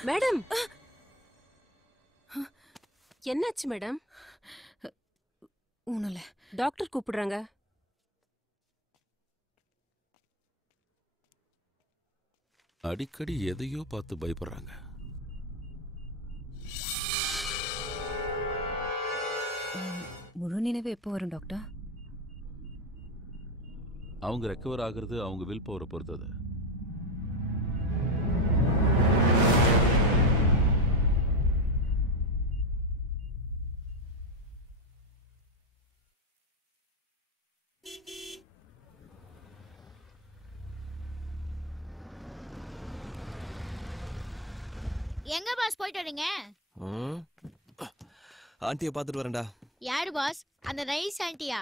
மேடம் என்னாச்சு மேடம்? ஒண்ணுல டாக்டர் கூப்பிடுறாங்க. அடிக்கடி எதையோ பார்த்து பயப்படுறாங்க. முழு நினைவு எப்போ வரும் டாக்டர்? அவங்க ரெக்கவர் ஆகுறது அவங்க வில் பவரை பொறுத்தது. எங்க பாஸ் போயிட்டு வரீங்க? ஆண்டியை பார்த்துட்டு வரேன்டா. யாரு பாஸ்? அந்த ரைஸ் ஆண்டியா?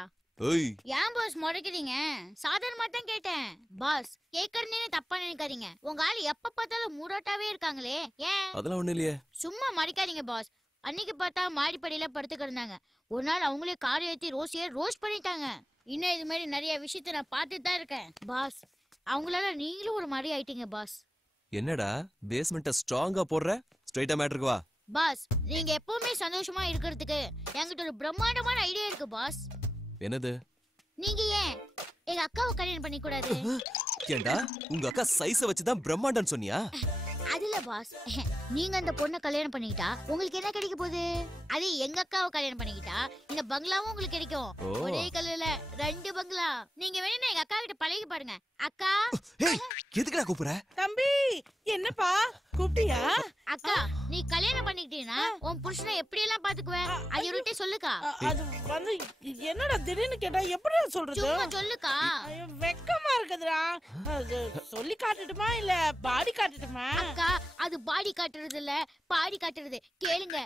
ஏய், ஏன் பாஸ் முறைக்கிறீங்க? சாதாரணமா தான் கேட்டேன். பாஸ் கேக்குறதுனே தப்பா நினைக்காதீங்க. உங்க ஆளு எப்ப பார்த்தாலும் மூடாட்டாவே இருக்காங்களே, ஏன்? அதெல்லாம் ஒண்ணு இல்லையே. சும்மா மறைக்காதீங்க பாஸ். அன்னைக்கு பார்த்தா மாடிப்படியில படுத்துக்க இருந்தாங்க. ஒரு நாள் அவங்களே கார் ஏற்றி ரோஸியை ரோஸ்ட் பண்ணிட்டாங்க. இன்னும் இது மாதிரி நிறைய விஷயத்த நான் பார்த்துட்டு தான் இருக்கேன் பாஸ். அவங்களால நீங்களும் ஒரு மாதிரி ஆயிட்டீங்க பாஸ். என்னடா பேஸ்மெண்ட்டை ஸ்ட்ராங்கா போடுற? ஸ்ட்ரைட்டா மேட்டருக்கு வா. பாஸ் நீங்க எப்பவுமே சந்தோஷமா இருக்கிறதுக்கு என்கிட்ட ஒரு பிரம்மாண்டமான ஐடியா இருக்கு பாஸ். என்னது? நீங்க ஏன் எங்க அக்காவை கல்யாணம் பண்ணி கூடாது? ஏண்டா உங்க அக்கா சைஸ வச்சுதான் பிரம்மாண்டம் சொன்னியா? அதுல பாஸ், நீங்க அந்த பொண்ணை கல்யாணம் பண்ணிக்கிட்டா உங்களுக்கு என்ன கிடைக்க போகுது? அது எங்க அக்காவை கல்யாணம் பண்ணிக்கிட்டா இந்த பங்களாவும் உங்களுக்கு கிடைக்கும். ஒரே கல்லுல 2 பங்களா. நீங்க வேணா எங்க அக்கா கிட்ட பழகி பாருங்க. அக்கா எதுக்குடா கூப்பிடுற? தம்பி என்னப்பா கூப்பிட்டியா? அக்கா நீ கல்யாணம் பண்ணிக்கிட்டீனா உன் புருஷனை எப்படி எல்லாம் பாத்துக்குவ? அது ஒருட்டே சொல்லுக்கா. அது வந்து என்னடா திடீர்னு கேட்டா எப்படி சொல்றது? சும்மா சொல்லுக்கா. வெக்கமா இருக்குதுடா. சொல்லி காட்டட்டுமா இல்ல பாடி காட்டட்டுமா? அக்கா அது பாடி காட்டுறது இல்ல பாடி காட்டுறது. கேளுங்க.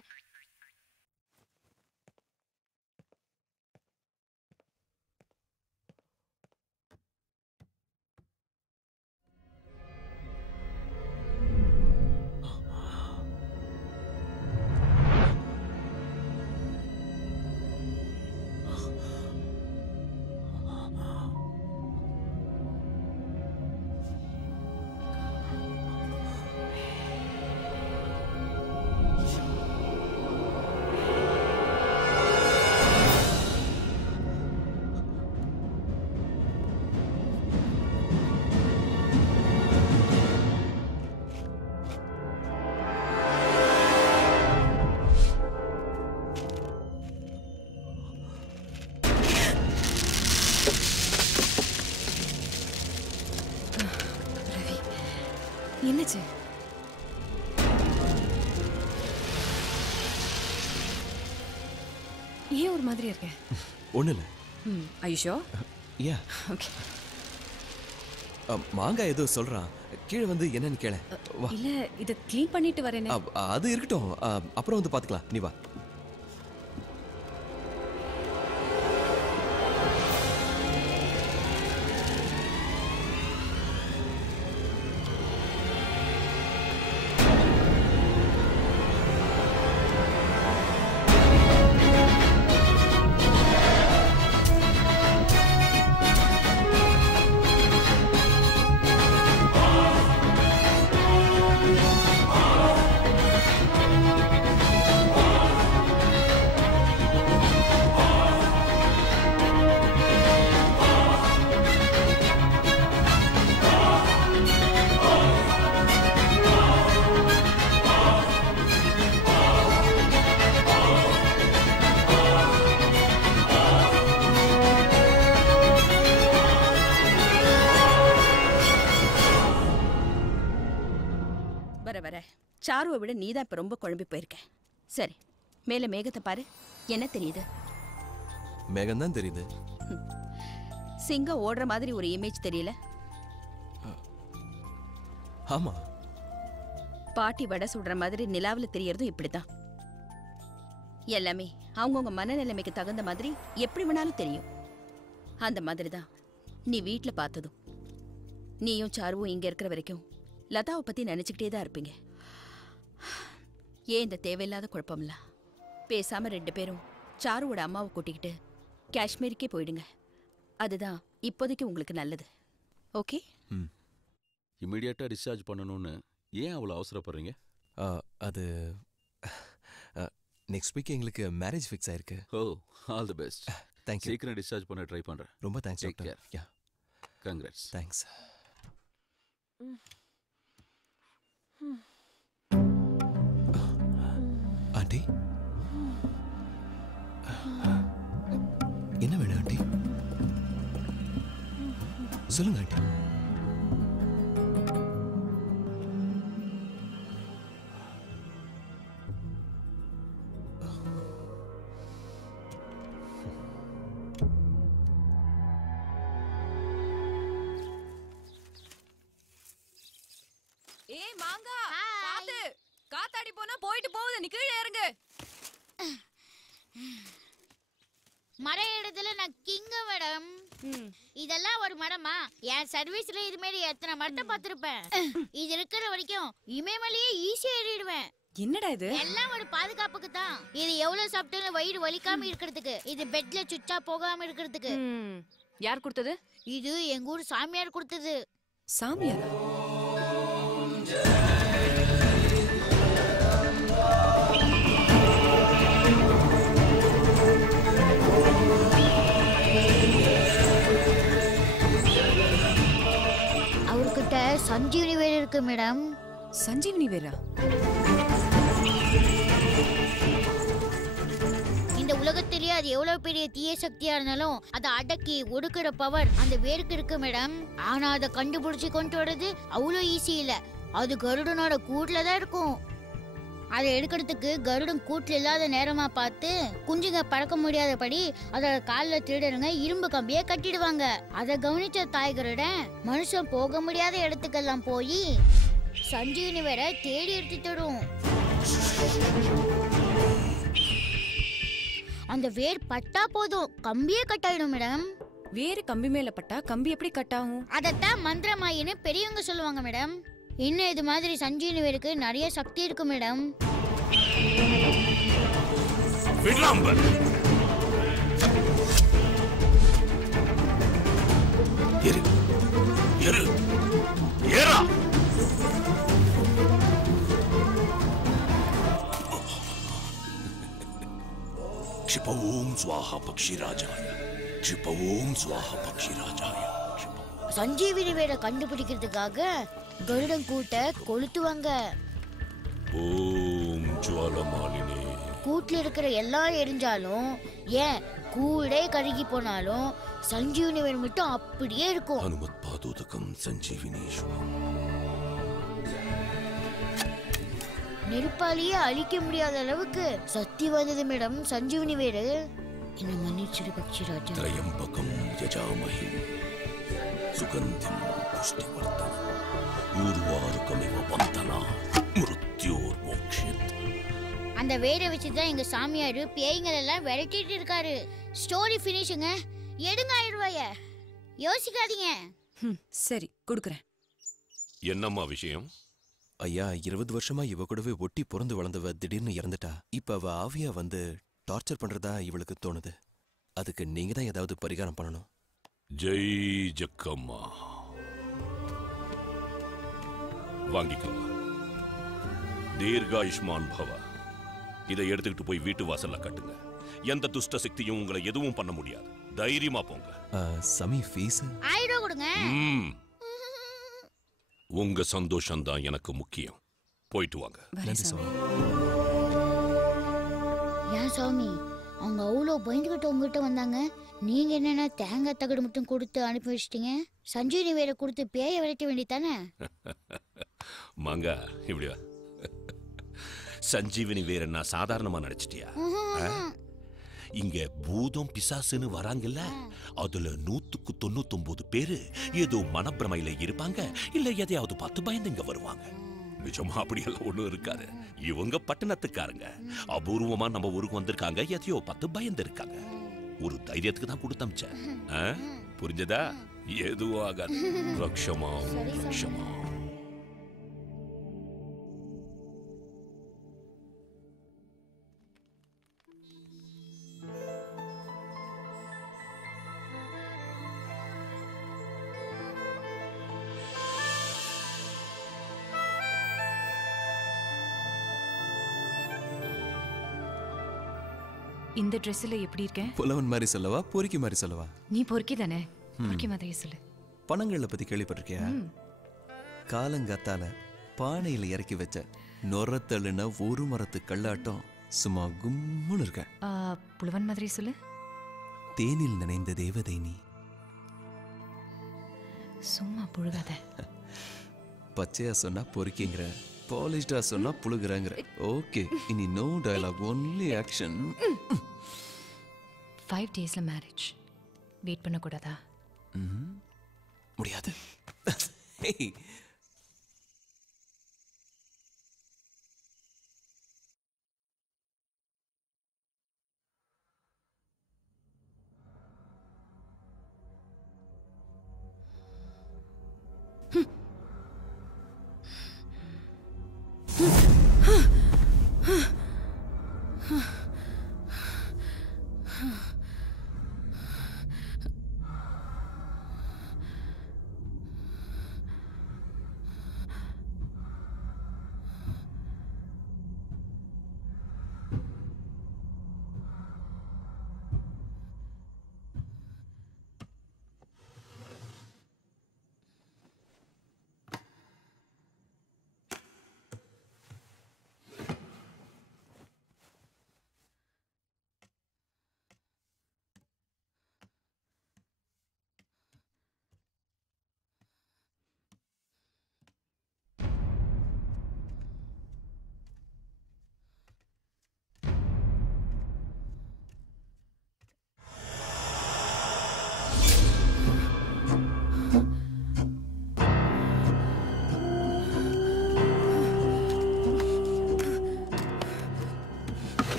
என்னாச்சு? ஏன் ஒரு மாதிரி இருக்க? ஒண்ணு இல்ல. ஐஷோ யா ஓகே. மாங்காய் ஏதோ சொல்றான். கீழே வந்து என்னன்னு கேள. வா. இல்ல இத க்ளீன் பண்ணிட்டு வரேனே. அது இருக்கட்டும், அப்புறம் வந்து பாத்துக்கலாம். நீ வா. சாருவை விட நீதான் இப்ப ரொம்ப குழம்பி போயிருக்க. சரி, மேல மேகத்தை பாரு. என்ன தெரியுது? மேகம் தான் தெரியுது. சிங்கம் ஓடுற மாதிரி ஒரு இமேஜ் தெரியல? ஆமா. பாட்டி வடை சுடுற மாதிரி நிலாவில் தெரியறதும் இப்படிதான். எல்லாமே அவங்கவுங்க மனநிலைமைக்கு தகுந்த மாதிரி எப்படி வேணாலும் தெரியும். அந்த மாதிரி தான் நீ வீட்டுல பார்த்ததும். நீயும் சாருவும் இங்க இருக்கிற வரைக்கும் லதாவை பத்தி நினைச்சுக்கிட்டே தான் இருப்பீங்க. ஏன் இந்த தேவையில்லாத குழப்பம்ல? பேசாம 2 பேரும் சாருவோட அம்மாவை கூட்டிக்கிட்டு காஷ்மீருக்கே போயிடுங்க. அதுதான் இப்போதைக்கு உங்களுக்கு நல்லது. ஓகே? இமிடியேட்டா டிஸ்சார்ஜ் பண்ணணும்னு ஏன் அவ்வளவு அவசரப்படுறீங்க? அது நெக்ஸ்ட் வீக் எங்களுக்கு மேரேஜ் ஃபிக்ஸ் ஆயிருக்கு. ஓ, ஆல் தி பெஸ்ட். தேங்க்யூ. சீக்கிரம் டிஸ்சார்ஜ் பண்ண ட்ரை பண்றேன். ரொம்ப தேங்க்ஸ் Take டாக்டர். care. யா Congrats. தேங்க்ஸ். ஆண்டி என்ன வேணும் ஆண்டி? சொல்லுங்க ஆண்டி. ஏய் மாங்கா, பாத்து காத்தாடி போனா போயிட்டு போகுது, நீ கீழே இறங்கு. மரம் இடத்துல நான் கிங்க மேடம். இதெல்லாம் ஒரு மரமா? என் சர்வீஸ்ல இது மாதிரி எத்தனை மரத்தை பார்த்திருப்பேன். இது இருக்கிற வரைக்கும் இமயமலையே ஈஸியா ஏறிடுவேன். என்னடா இது? எல்லாம் ஒரு பாதுகாப்புக்கு தான். இது எவ்வளவு சாப்பிட்டாலும் வயிறு வலிக்காம இருக்கிறதுக்கு, இது பெட்ல சுச்சா போகாம இருக்கிறதுக்கு. யார் கொடுத்தது? இது எங்க ஊர் சாமியார் கொடுத்தது. சாமியாரா? அவர்கிட்ட சஞ்சீவனி வேர் இருக்கு மேடம். சஞ்சீவனி வேரா? இந்த உலகத்திலேயே அது எவ்வளவு பெரிய தீய சக்தியா இருந்தாலும் அதை அடக்கி ஒடுக்குற பவர் அந்த வேருக்கு இருக்கு மேடம். ஆனா அதை கண்டுபிடிச்சு கொண்டு வர்றது அவ்வளோ ஈஸி இல்ல. அது கருடனோட கூட்டுல தான் இருக்கும். அதை எடுக்கிறதுக்கு கருடன் கூட்டுல இல்லாத நேரமா பார்த்து குஞ்சுங்க பறக்க முடியாதபடி அதோட காலில் திருடனுங்க இரும்பு கம்பியை கட்டிடுவாங்க. அதை கவனிச்ச தாய் கருடன் மனுஷன் போக முடியாத இடத்துக்கெல்லாம் போய் சஞ்சீவனி வேற தேடி எடுத்துட்டு வரும். அந்த வேர் பட்டா போதும் கம்பியே கட்டாயிடும் மேடம். வேறு கம்பி மேல பட்டா கம்பி எப்படி கட்டாகும்? அதத்தான் மந்திரமாயின்னு பெரியவங்க சொல்லுவாங்க மேடம். இன்னும் இது மாதிரி சஞ்சீவனி வேருக்கு நிறைய சக்தி இருக்கு மேடம். क्षिपवोम स्वाहा पक्षीराजाय क्षिपवोम स्वाहा पक्षीराजाय. சஞ்சீவினி வேரை கண்டுபிடிக்கிறதுக்காக கருடன் கூட்ட கொளுத்துவாங்க. ஓம் ஜுவாலமாலினே. கூட்டுல இருக்கிற எல்லாம் எரிஞ்சாலும் ஏன் கூடே கருகி போனாலும் சஞ்சீவினி வேர் மட்டும் அப்படியே இருக்கும். ஹனுமத் பாதோதகம் சஞ்சீவினேஸ்வரம். நெருப்பாலேயே அழிக்க முடியாத அளவுக்கு சக்தி வந்தது மேடம் சஞ்சீவினி வேறு. என்ன மன்னிச்சிடு பக்ஷிராஜா. த்ரயம்பகம் யஜாமஹே சுகந்திம் புஷ்டிவர்தனம் ஊர்வாருகமிவ பந்தனா மிருத்யோர் மோக்ஷயத். அந்த வேரை வச்சுதான் எங்க சாமியாரு பேய்கள் எல்லாம் விரட்டிட்டு இருக்காரு. ஸ்டோரி ஃபினிஷுங்க. எடுங்க 1000 ரூபாய. யோசிக்காதீங்க. சரி கொடுக்குறேன். என்னம்மா விஷயம்? ஐயா 20 வருஷமா இவ கூடவே ஒட்டி பிறந்து வளர்ந்தவ திடீர்னு இறந்துட்டா. இப்ப அவ ஆவியா வந்து டார்ச்சர் பண்றதா இவளுக்கு தோணுது. அதுக்கு நீங்க தான் ஏதாவது பரிகாரம் பண்ணணும். ஜெய் ஜக்கம்மா. வாங்கிக்கோங்க. தீர்காயுஷ்மான் பவ. இதை எடுத்துக்கிட்டு போய் வீட்டு வாசல்ல கட்டுங்க. எந்த துஷ்ட சக்தியும் உங்களை எதுவும் பண்ண முடியாது. தைரியமா போங்க. சமி ஃபீஸ் 1000 ரூபாய் கொடுங்க. உங்க சந்தோஷம் தான் எனக்கு முக்கியம். போயிட்டு வாங்க. ஏன் சாமி அவங்க அவ்வளோ பயந்துகிட்டு உங்ககிட்ட வந்தாங்க. நீங்க என்னன்னா தேங்காய் தகடு மட்டும் கொடுத்து அனுப்பி வச்சிட்டீங்க. சஞ்சீவனி வேற கொடுத்து பேய விரட்ட வேண்டியதானே? மாங்க இப்படி வா. சஞ்சீவனி வேற நான் சாதாரணமா நினைச்சிட்டியா? இங்க பூதம் பிசாசுன்னு வராங்கல்ல, அதுல 199 பேரு ஏதோ மனப்பிரமையில இருப்பாங்க, இல்ல எதையாவது பார்த்து பயந்து இங்க வருவாங்க. நிஜமா அப்படியெல்லாம் ஒண்ணும் இருக்காது. இவங்க பட்டணத்துக்காரங்க அபூர்வமா நம்ம ஊருக்கு வந்திருக்காங்க. எதையோ பார்த்து பயந்து இருக்காங்க. ஒரு தைரியத்துக்கு தான் கொடுத்தமிச்சேன். புரிஞ்சதா? எதுவும் ஆகாது. ரக்ஷமா ரக்ஷமா. இந்த ட்ரெஸ்ல எப்படி இருக்கேன்? புலவன் மாதிரி சொல்லவா பொறுக்கி மாதிரி சொல்லவா? நீ பொறுக்கி தானே, பொறுக்கி மாதிரியே சொல்லு. பணங்களை பத்தி கேள்விப்பட்டிருக்கியா? காலங்காத்தால பானையில இறக்கி வச்ச நொரத்தழுன ஒரு மரத்து கல்லாட்டம் சும்மா கும்முன்னு இருக்க. புலவன் மாதிரி சொல்லு. தேனில் நனைந்த தேவதை நீ. சும்மா புழுகாத. பச்சையா சொன்னா பொறுக்கிங்கிற, பாலிஷ்டா சொன்னா புழுகுறங்கிற. ஓகே, இனி நோ டயலாக், ஒன்லி ஆக்ஷன். 5 daysல மேரேஜ். வெயிட் பண்ண கூடாதா? முடியாது.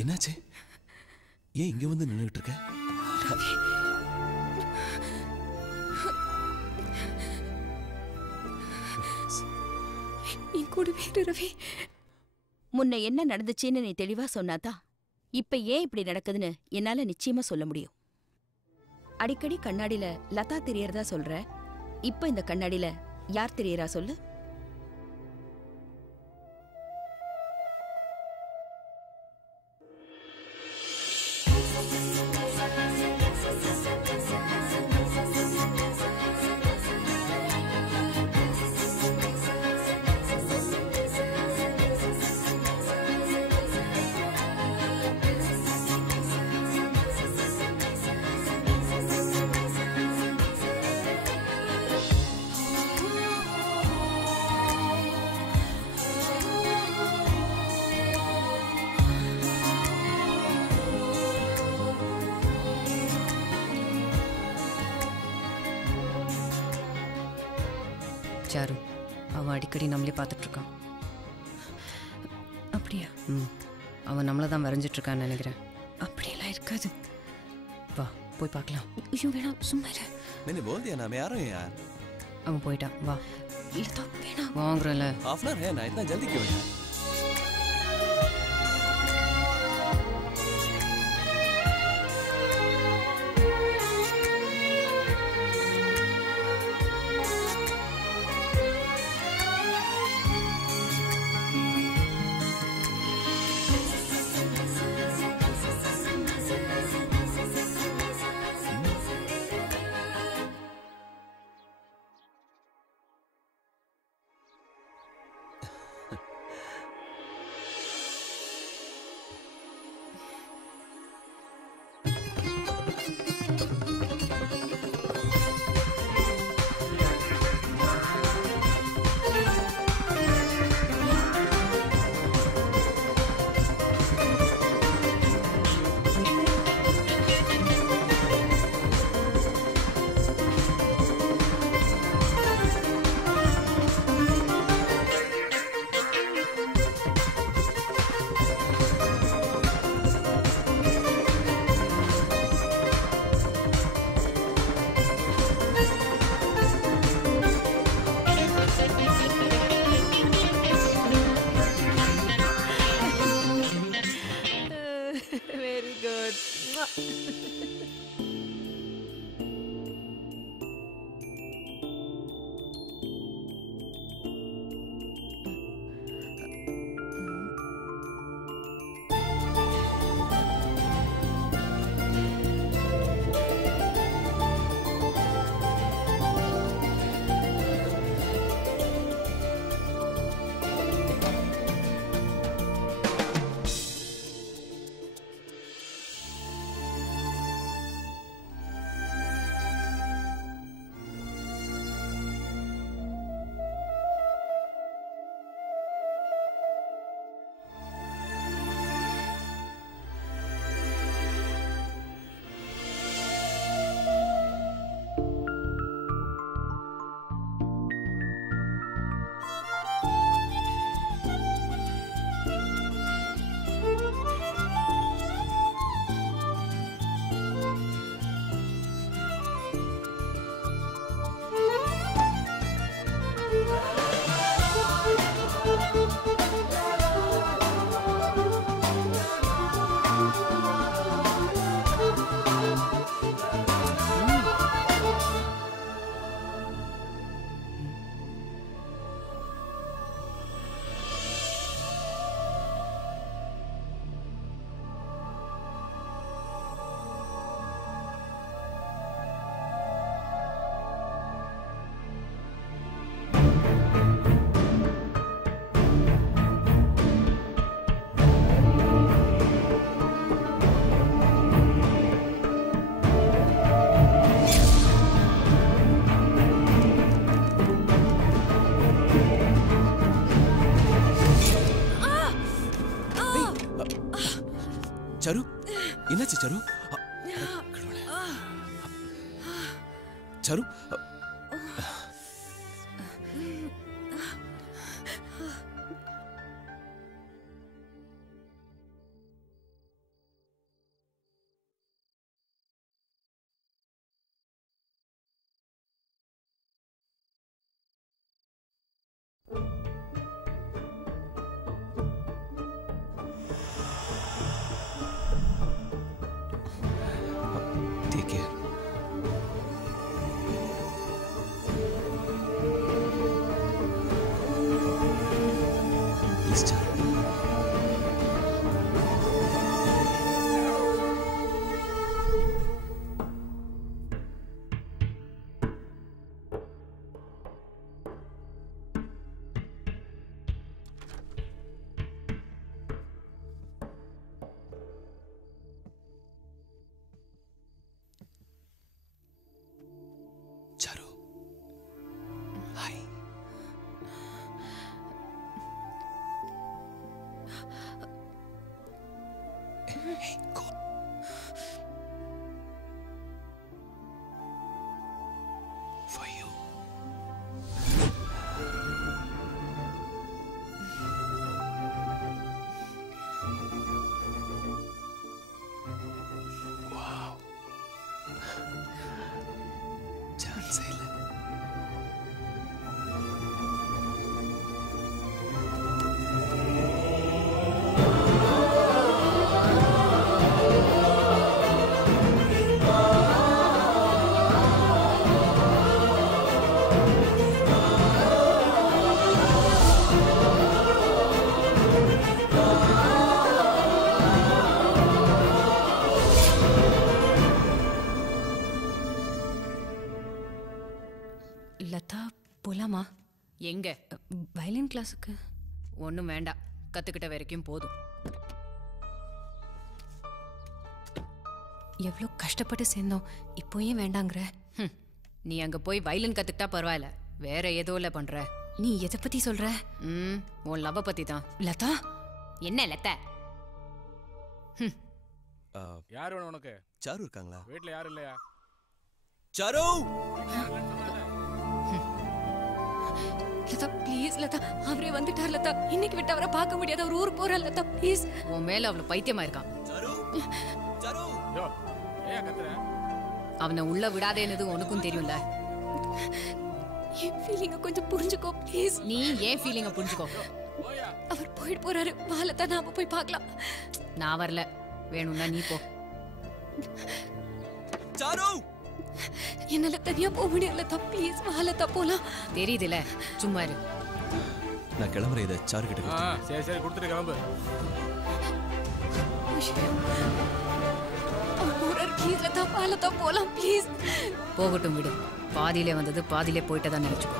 என்னாச்சு? ஏன் இங்க வந்து நின்னுட்டு இருக்க? ரவி, முன்ன என்ன நடந்துச்சுன்னு நீ தெளிவா சொன்னாதான் இப்ப ஏன் இப்படி நடக்குதுன்னு என்னால நிச்சயமா சொல்ல முடியும். அடிக்கடி கண்ணாடியில லதா தெரியறதா சொல்ற, இப்ப இந்த கண்ணாடியில யார் தெரியறா சொல்லு? சாரு, அவன் அடிக்கடி நம்மளே பார்த்துட்டு இருக்கான். அப்படியா? அவன் நம்மளை தான் வரைஞ்சிட்டு இருக்கான்னு நினைக்கிறேன். அப்படியெல்லாம் இருக்காது. வா போய் பார்க்கலாம். ஐயோ வேணாம், சும்மா இரு. मैंने बोल दिया ना, मैं आ रहा हूँ यार. அவன் போயிட்டான். வா. இல்ல வேணாம். வாங்குறல. हाफ एन आवर है ना, इतना जल्दी क्यों यार? சரு என்னாச்சு சரு? சரு Take care. Please, Charu. Charu. Hi. Hey, go. For you. Wow. Chance இல்ல. லதா போலாமா? எங்க? வயலின் கிளாஸுக்கு. ஒன்றும் வேண்டாம், கத்துக்கிட்ட வரைக்கும் போதும். எவ்வளோ கஷ்டப்பட்டு சேர்ந்தோம், இப்போ ஏன் வேண்டாங்கிற? நீ அங்க போய் வயலின் கத்துக்கிட்டா பரவாயில்ல, வேற ஏதோ இல்ல பண்ற. நீ எதை பத்தி சொல்ற? உன் லவ் பத்தி தான். லதா என்ன லதா? யார் வேணும் உனக்கு? சாரு இருக்காங்களா? வீட்ல யாரும் இல்லையா? சாரு! லதா ப்ளீஸ் லதா, அவரே வந்துட்டார் லதா. இன்னைக்கு விட்டு அவரை பார்க்க முடியாது, அவர் ஊருக்கு போறார் லதா ப்ளீஸ். உன் மேல அவ்வளவு பைத்தியமா இருக்கான். அவனை உள்ள விடாதேன்னு உனக்கும் தெரியும்ல. என் ஃபீலிங்க கொஞ்சம் புரிஞ்சுக்கோ ப்ளீஸ். நீ ஏன் ஃபீலிங்க புரிஞ்சுக்கோ. அவர் போயிட்டு போறாரு, வா லதா நாம போய் பார்க்கலாம். நான் வரல, வேணும்னா நீ போ. சாரு! என்னால தனியா போக முடியல லதா ப்ளீஸ், வா லதா போலாம். தெரியுதுல, சும்மா இரு. நான் கிளம்புறேன், இதை சாரு கிட்ட கொடுத்து. சரி சரி கொடுத்துட்டு கிளம்பு. ப்ளீஸ் லதா, வா லதா போலாம் ப்ளீஸ். போகட்டும் விடு, பாதியிலே வந்தது பாதியிலே போயிட்டதான் நினைச்சுக்கோ.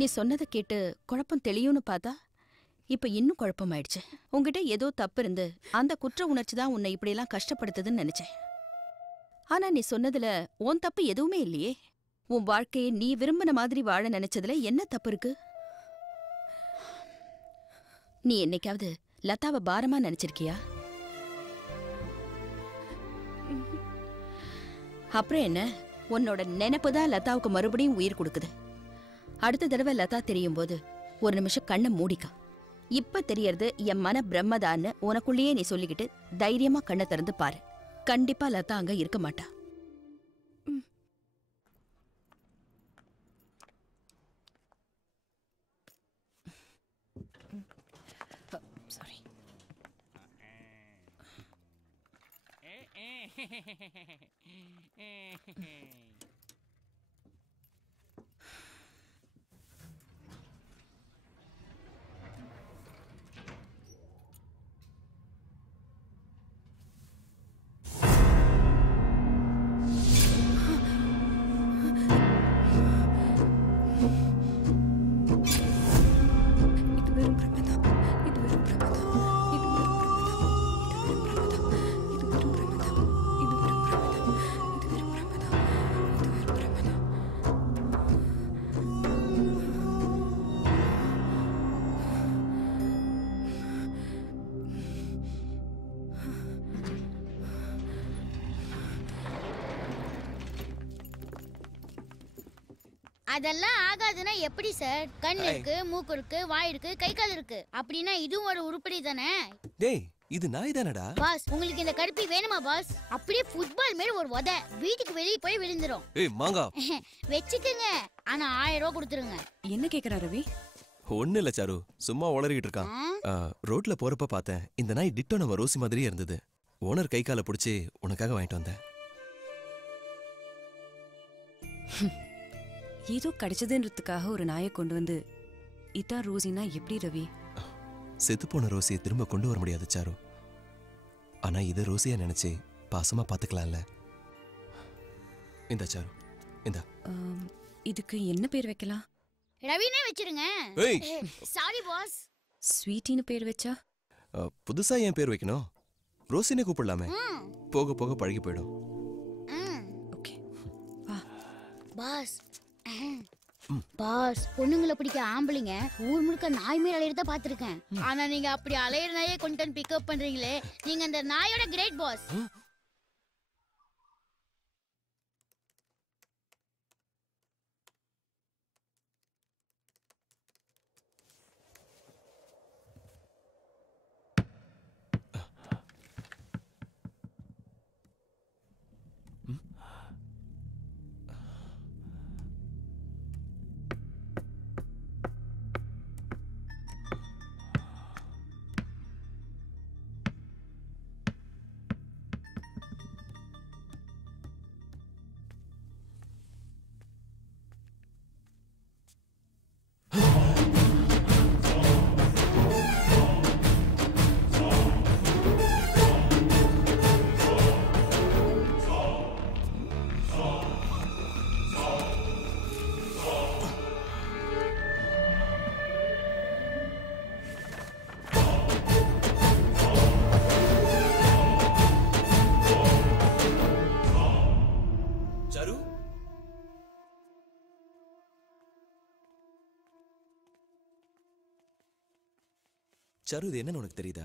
நீ சொன்னதை கேட்டு குழப்பம் தெளியும்னு பார்த்தா இப்ப இன்னும் குழப்பமாயிடுச்சு. உங்ககிட்ட ஏதோ தப்பு இருந்து அந்த குற்ற உணர்ச்சி தான் உன்னை இப்படியெல்லாம் கஷ்டப்படுத்துதுன்னு நினைச்சேன். ஆனா நீ சொன்னதுல உன் தப்பு எதுவுமே இல்லையே. உன் வாழ்க்கையை நீ விரும்பின மாதிரி வாழ நினைச்சதுல என்ன தப்பு இருக்கு? நீ என்னைக்காவது லதாவை பாரமா நினைச்சிருக்கியா? அப்புறம் என்ன, உன்னோட நினைப்பு தான் லதாவுக்கு மறுபடியும் உயிர் கொடுக்குது. அடுத்த தடவை லதா தெரியும் போது ஒரு நிமிஷம் கண்ணை மூடிக்கா. இப்ப தெரியறது என் மன பிரம்மதான்னு உனக்குள்ளேயே நீ சொல்லிக்கிட்டு தைரியமா கண்ணை திறந்து பாரு. கண்டிப்பா லதா அங்க இருக்க மாட்டா. சாரி. இது வெறும் பிரமதம், இது வெறும் பிரமதம். அதெல்லாம் ஆகாதுன்னா எப்படி சார்? கண் இருக்கு, மூக்கு இருக்கு, வாய் இருக்கு, கை கால் இருக்கு. அப்படின்னா இதுவும் ஒரு உருப்படி தானே? டேய் இது நாய் தானடா. பாஸ் உங்களுக்கு இந்த கடுப்பி வேணுமா பாஸ்? அப்படியே ஃபுட்பால் மேல ஒரு உதை வீட்டுக்கு வெளியே போய் விழுந்துரும். ஏய் மாங்கா வெச்சுக்குங்க, ஆனா 1000 ரூபாய் கொடுத்துருங்க. என்ன கேக்குறா ரவி? ஒண்ணு இல்ல சாரு, சும்மா உளறிட்டு இருக்கான். ரோட்ல போறப்ப பார்த்தேன், இந்த நாய் டிட்டோ நம்ம ரோசி மாதிரியே இருந்தது. ஓனர் கை காலை பிடிச்சி உனக்காக வாங்கிட்டு வந்தேன். ஏதோ கிடைச்சதுன்றதுக்காக ஒரு நாயை கொண்டு வந்து இதான் ரோசினா எப்படி ரவி? செத்து போன ரோசியை திரும்ப கொண்டு வர முடியாது சாரு. ஆனா இதை ரோசியா நினைச்சு பாசமா பாத்துக்கலாம்ல. இந்த சாரு இந்த இதுக்கு என்ன பேர் வைக்கலாம்? ரவினே வச்சிருங்க. ஏய் சாரி பாஸ். ஸ்வீட்டின்னு பேர் வச்சா? புதுசா ஏன் பேர் வைக்கணும்? ரோசினே கூப்பிடலாமே, போக போக பழகி போயிடும். Okay pass. பாஸ் பொண்ணுங்களை பிடிக்க ஆம்பளைங்க ஊர் முழுக்க நாய் மேல அலையறத பாத்திருக்கேன். ஆனா நீங்க அப்படி அலையற நாயே கொண்டு வந்து பிக்கப் பண்றீங்களே, நீங்க அந்த நாயோட கிரேட் பாஸ். சாரு இது என்னன்னு உனக்கு தெரியுதா?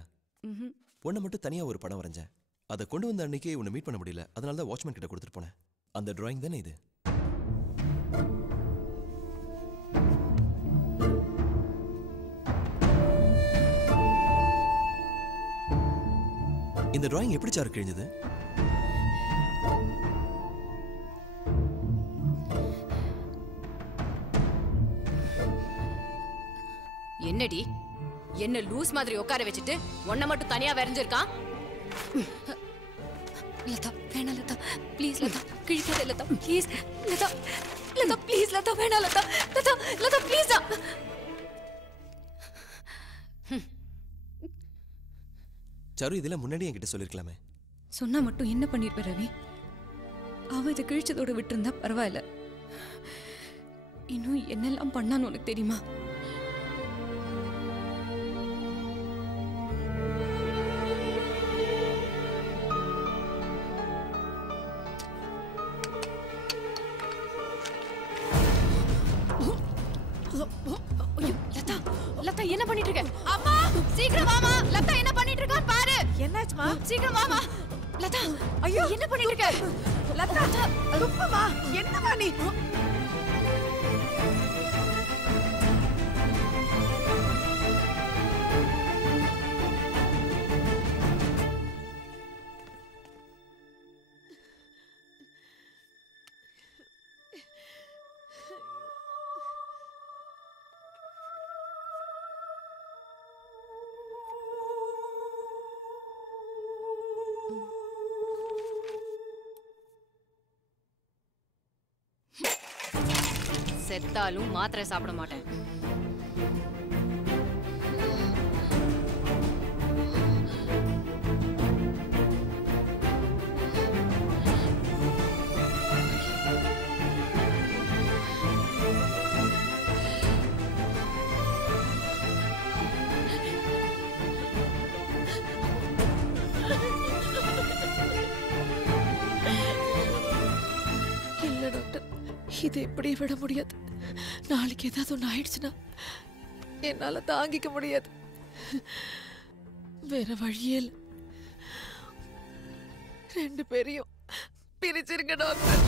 உன்னை மட்டும் தனியா ஒரு படம் வரைஞ்சேன். அதை கொண்டு வந்த அன்னைக்கே உன்னை மீட் பண்ண முடியல, அதனால தான் வாட்ச்மேன் கிட்ட கொடுத்துட்டு போனேன். அந்த டிராயிங் தானே இது? இந்த டிராயிங் எப்படி சாரு கிழிஞ்சது? என்னடி என்ன லூஸ் மாதிரி உட்கார வச்சுட்டு உன்னை மட்டும் தனியா வரைஞ்சிருக்கான்? லதா வேணா லதா ப்ளீஸ் லதா கிழிக்காத லதா ப்ளீஸ் லதா லதா ப்ளீஸ் லதா வேணா லதா லதா லதா ப்ளீஸ். சாரு இதெல்லாம் முன்னாடி என்கிட்ட சொல்லிருக்கலாமே. சொன்னா மட்டும் என்ன பண்ணிருப்ப ரவி? அவ இதை கிழிச்சதோட விட்டு இருந்தா பரவாயில்ல. இன்னும் என்னெல்லாம் பண்ணான்னு உனக்கு தெரியுமா? லதா லதா என்ன பண்ணிட்டு இருக்க? அம்மா சீக்கிரம் வாமா. லதா என்ன பண்ணிட்டு இருக்கா பாரு. என்னாச்சுமா? சீக்கிரம் வாமா. லதா ஐயோ என்ன பண்ணிட்டு இருக்க? லதா துப்பமா. என்னமா நீ? செத்தாலும் மாத்திரை சாப்பிட மாட்டேன். இல்ல டாக்டர், இதை இப்படி விட முடியாது. நாளைக்கு ஏதாவது ஒன்று ஆயிடுச்சுன்னா என்னால தாங்கிக்க முடியாது. வேற வழியே இல்லை. 2 பேரையும் பிரிச்சிருங்க டாக்டர்.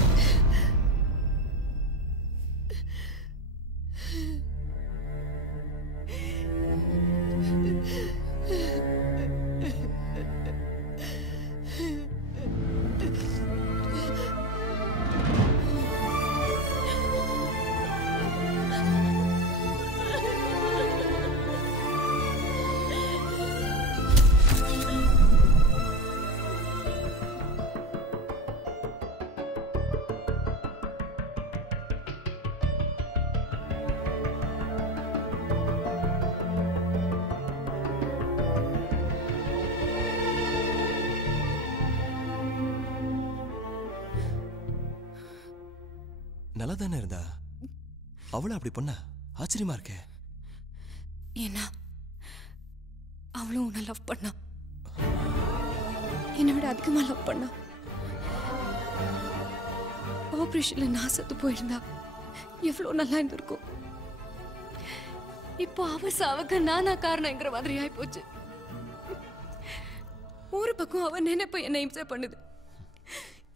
நல்லா தானே இருந்தா, அவளை அப்படி பண்ண ஆச்சரியமா இருக்கே. ஏன்னா அவளும் உன்னை லவ் பண்ணா, என்னை விட அதிகமா லவ் பண்ணா. ஆபரேஷன்ல நான் செத்து போயிருந்தா எவ்வளவு நல்லா இருந்திருக்கும். இப்போ அவ சாவுக்கு நானா காரணங்கிற மாதிரி ஆயி போச்சு. ஒரு பக்கம் அவ நினைப்ப என்ன இம்சை பண்ணுது,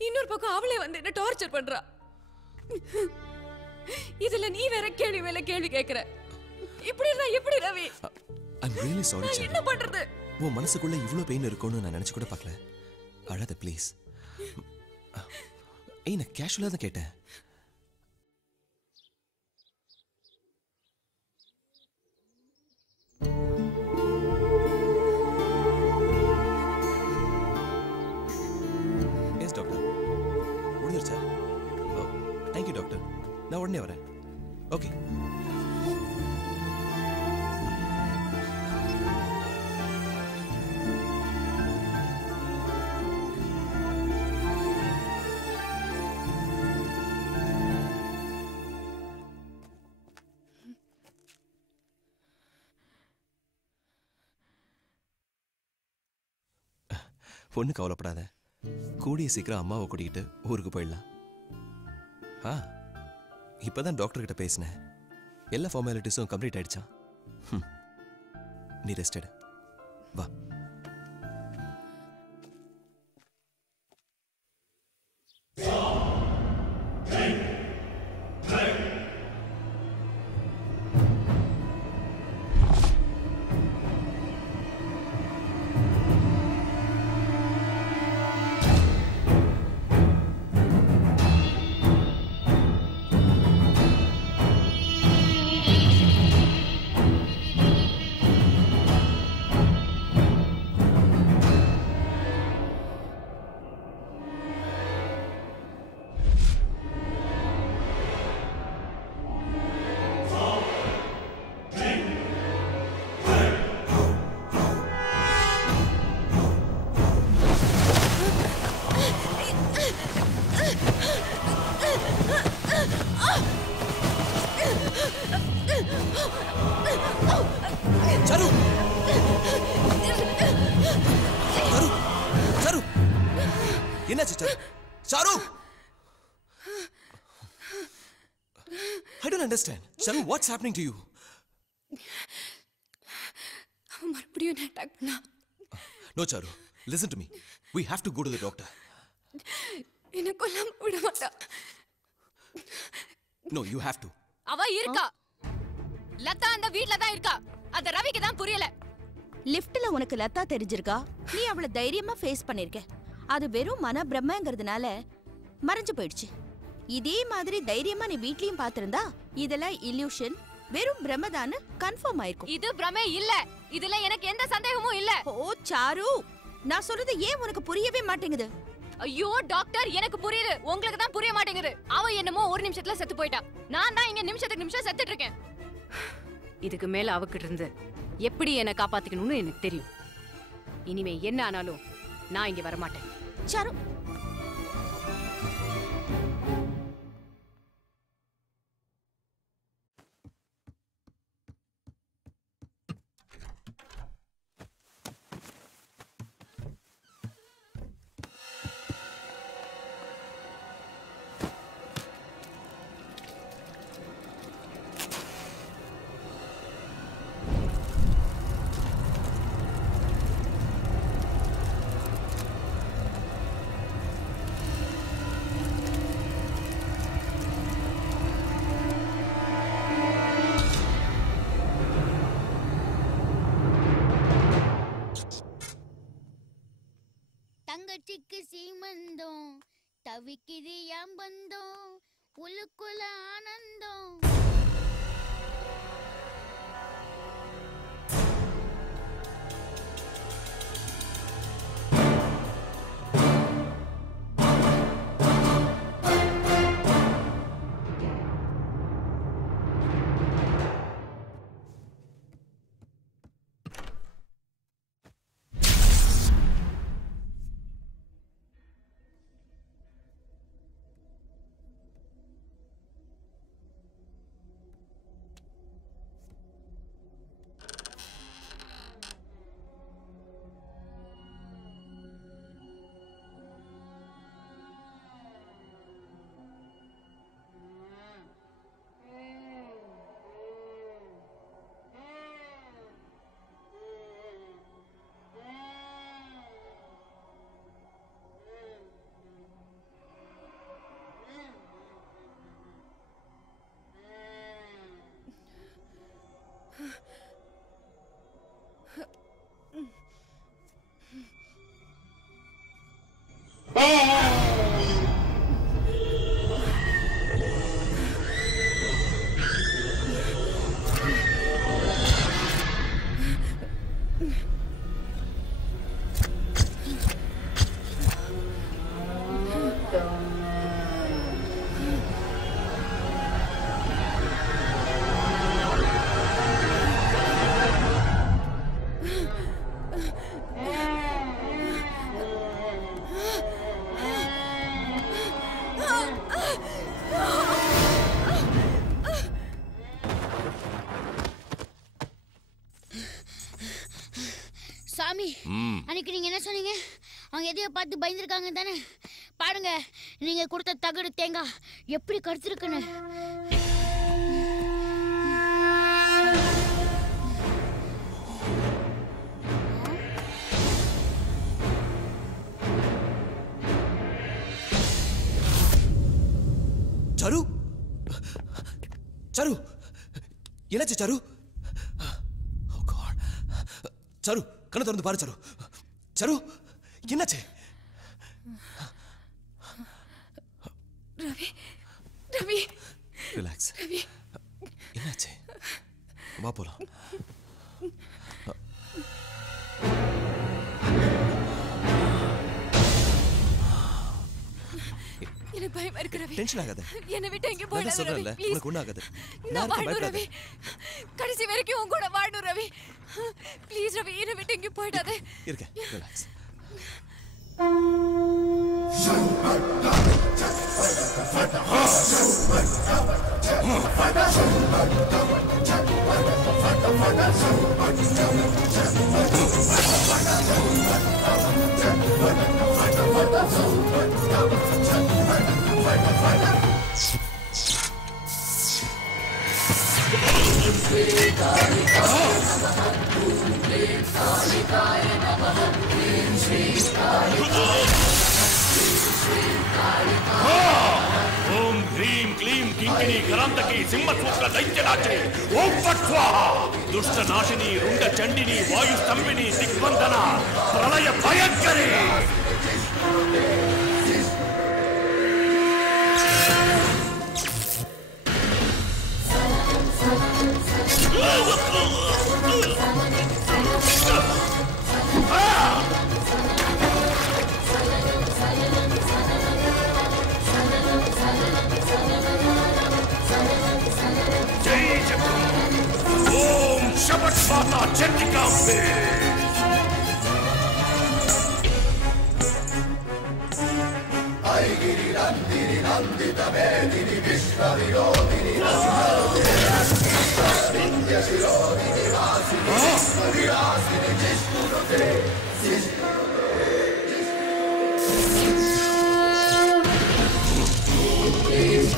இன்னொரு பக்கம் அவளே வந்து என்ன டார்ச்சர் பண்றா. இதுல நீ வேற கேள்வி மேல கேள்வி கேக்குற. இப்படி இருந்தா எப்படி ரவி? I'm really sorry நான் சாரு. என்ன பண்றது? உன் மனசுக்குள்ள இவ்ளோ பெயின் இருக்கும்னு நான் நினைச்சு கூட பார்க்கல. அழாத ப்ளீஸ். நான் கேஷுவலா தான் கேட்டேன். எஸ் டாக்டர், முடிஞ்சிருச்சா? தேங்க்யூ டாக்டர், நான் உடனே வரேன். ஓகே. ஒன்றும் கவலைப்படாத, கூடிய சீக்கிரம் அம்மாவை கூட்டிகிட்டு ஊருக்கு போயிடலாம். இப்பதான் டாக்டர் கிட்ட பேசினேன், எல்லா ஃபார்மாலிட்டிஸும் கம்ப்ளீட் ஆயிடுச்சான். நீ ரெஸ்ட் எடு, வா. என்னாச்சு sir? I don't understand. Charu, what's happening to you? அவன் மறுபடியும் என்ன அட்டாக் பண்ணா. No Charu, listen to me. We have to go to the doctor. என்ன கொல்லாம விட மாட்டா. No, you have to. அவ இருக்கா, லதா அந்த வீட்ல தான் இருக்கா. அத ரவிக்கு தான் புரியல. லிஃப்ட்ல உனக்கு லதா தெரிஞ்சிருக்கா, நீ அவளை தைரியமா ஃபேஸ் பண்ணிருக்க. அது வெறும் மன பிரம்மங்கிறதுனால மறைஞ்சு போயிடுச்சு. இதே மாதிரி தைரியமா நீ வீட்லயும் பாத்திருந்தா இதெல்லாம் இல்யூஷன், வெறும் பிரம்மதான்னு கன்ஃபார்ம் ஆயிருக்கும். இது பிரமே இல்ல, இதுல எனக்கு எந்த சந்தேகமும் இல்ல. ஓ சாரு, நான் சொல்றது ஏன் உனக்கு புரியவே மாட்டேங்குது? ஐயோ டாக்டர், எனக்கு புரியுது, உங்களுக்கு தான் புரிய மாட்டேங்குது. அவ என்னமோ ஒரு நிமிஷத்துல செத்து போயிட்டா, நான் தான் இங்க நிமிஷத்துக்கு நிமிஷம் செத்துட்டு இருக்கேன். இதுக்கு மேல அவகிட்ட இருந்து எப்படி என்ன காப்பாத்திக்கணும்னு எனக்கு தெரியும். இனிமே என்ன ஆனாலும் நான் இங்க வரமாட்டேன். சாரு, தங்கச்சிக்கு சீமந்தம், தவிக்குது என் பந்தம், உள்ளுக்குள்ள ஆனந்தம். சாமி அன்னைக்கு நீங்க என்ன சொன்னீங்க? அவங்க எதையோ பார்த்து பயந்துருக்காங்க தானே? பாருங்க நீங்க கொடுத்த தகடு தேங்காய் எப்படி கடிச்சிருக்குன்னு. சரு சரு என்னாச்சு சரு? சரு கண்ணை திறந்து பாரு சரு. சரு என்னாச்சு? ரவி ரவி ரிலாக்ஸ். என்னாச்சு? வா போலாம். எனக்கு பயமா இருக்கு ரவி. டென்ஷன் ஆகாத. என்ன விட்டு எங்க நான் போயிடாத ரவி சொல்றேன்ல, ப்ளீஸ். உனக்கு ஒண்ணும் ஆகாது. நான் வாழணும் ரவி. கடைசி வரைக்கும் உன் கூட வாழணும் ரவி. ப்ளீஸ் ரவி, என்ன விட்டு எங்க போயிடாத. இருக்க. ரிலாக்ஸ். ओम ह्रीं क्लीं किंकिणी करांतकी सिंहस्वप्न दैत्यनाचे ओम फट् स्वाहा दुष्ट नाशिनी रुंड चंडिनी वायु स्तंभिनी दिग्बंधना प्रलय भयंकरी ओम शपथ माता चंडिकांबे ऐगिरि नंदिनि नंदित मेदिनि विश्व विरोधिनि विंध्य शिरोधिनि वासिनि विश्व विलासिनि जिष्णुते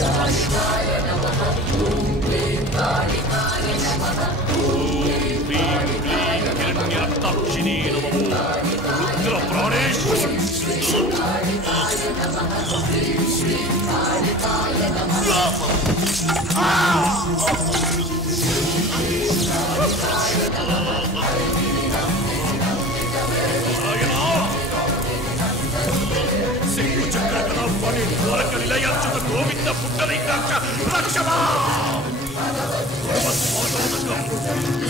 कालिकाय नमः ओम क्लीं कालिकाय नमः हिरण्यरक्ताक्षिणी नमः रुद्र प्राणेश्वरी कालिकाय नमः श्रीं श्रीं कालिकाय नमः सिंह चक्र कला फणि द्वारक निलय अच्युत गोविंद पुंडरीकाक्ष रक्षमा सर्वस्वादोदकं